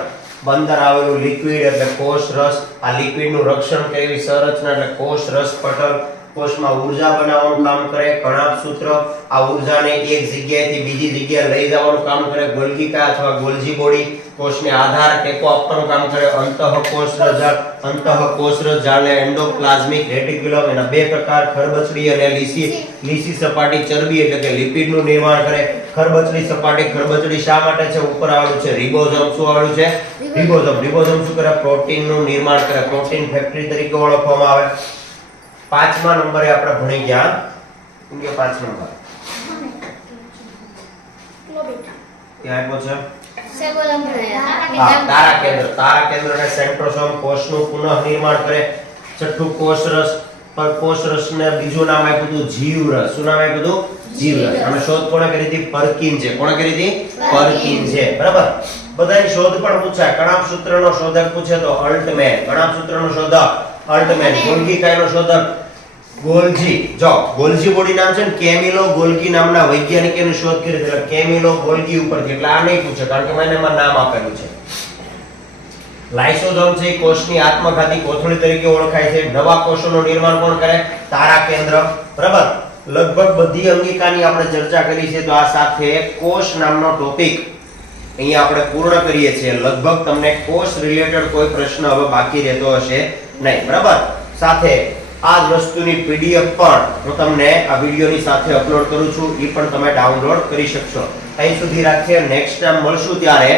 અંદર આવેલું લિક્વિડ એટલે કોષ રસ. આ લિક્વિડનું રક્ષણ કરે એવી સંરચના એટલે કોષ રસ પટલ. કોષમાં ઊર્જા બનાવવાનું કામ કરે કણાભ સૂત્ર. આ ઊર્જાને એક જગ્યાએથી બીજી જગ્યાએ લઈ જવાનું કામ કરે ગોલ્ગીકા અથવા ગોલ્જી બોડી. કોષને આધાર ટેકો આપવાનું કામ કરે અંતઃકોષરસ જાળ. અંતઃકોષરસ જાળને એન્ડોપ્લાઝમિક રેટિક્યુલમ. એના બે પ્રકાર ખરબચડી અને લીસી. લીસી સપાટી ચરબી એટલે કે લિપિડનું નિર્માણ કરે. ખરબચડી સપાટી. ખરબચડી શા માટે છે? ઉપર આવેલું છે રિબોઝોમ. શું આવેલું છે? રિબોઝોમ. રિબોઝોમ શું કરે? પ્રોટીનનું નિર્માણ કરે. પ્રોટીન ફેક્ટરી તરીકે ઓળખવામાં આવે. 5મા નંબરે આપણે ભણી ગયા. કે 5 નંબર ક્યાં આપ્યો છે? તારા કેન્દ્ર. તારા કેન્દ્ર અને સેન્ટ્રોસોમ કોષનું પુનઃ નિર્માણ કરે. છઠ્ઠું કોષરસ. પર કોષરસને બીજું નામ આપ્યું હતું જીવરસ. શું નામ આપ્યું હતું? જીવરસ. અને શોધ કોણે કરી હતી? પરકિન છે. કોણે કરી હતી? પરકિન છે. બરાબર. બધાની શોધ પણ પૂછાય. કણાભ સૂત્રનો શોધક પૂછે તો અલ્ટમેન. કણાભ સૂત્રનો શોધક અલ્ટમેન. ગોલ્ગી કાયનો શોધક ગોલ્જી. જો ગોલ્જી બોડી નામ છે ને કેમિલો ગોલ્ગી નામના વૈજ્ઞાનિકે શોધ કરી એટલે કેમિલો ગોલ્ગી ઉપરથી. એટલે આ નહીં પૂછે કારણ કે મને એમાં નામ આપેલું છે. લાઇસોઝોમ છે કોષની આત્મઘાતી કોથળી તરીકે ઓળખાય છે. નવા કોષોનું નિર્માણ કોણ કરે? તારા કેન્દ્ર. બરાબર. લગભગ બધી અંગિકાની આપણે ચર્ચા કરી છે. તો આ સાથે કોષ નામનો ટોપિક અહીંયા આપણે પૂર્ણ કરીએ છીએ. લગભગ તમને કોર્સ રિલેટેડ કોઈ પ્રશ્ન હવે બાકી રહેતો હશે નહીં. બરાબર. સાથે આ જ વસ્તુની PDF પણ હું તમને આ વિડિયોની સાથે અપલોડ કરું છું. એ પણ તમે ડાઉનલોડ કરી શકશો. અહીં સુધી રાખીએ. નેક્સ્ટ ટાઈમ મળશું ત્યારે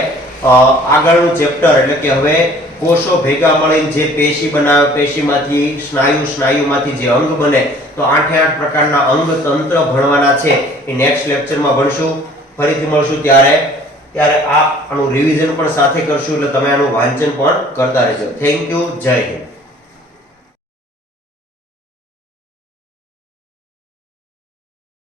આગળનું ચેપ્ટર એટલે કે હવે કોષો ભેગા મળીને જે પેશી બનાવે, પેશીમાંથી સ્નાયુમાંથી જે અંગ બને, તો 8 પ્રકારના અંગ તંત્ર ભણવાના છે. એ નેક્સ્ટ લેક્ચરમાં ભણશું. ફરીથી મળશું ત્યારે આનું રિવિઝન પણ સાથે કરશું એટલે તમે આનું વાંચન પણ કરતા રહેજો. Thank you. જય હિન્દ.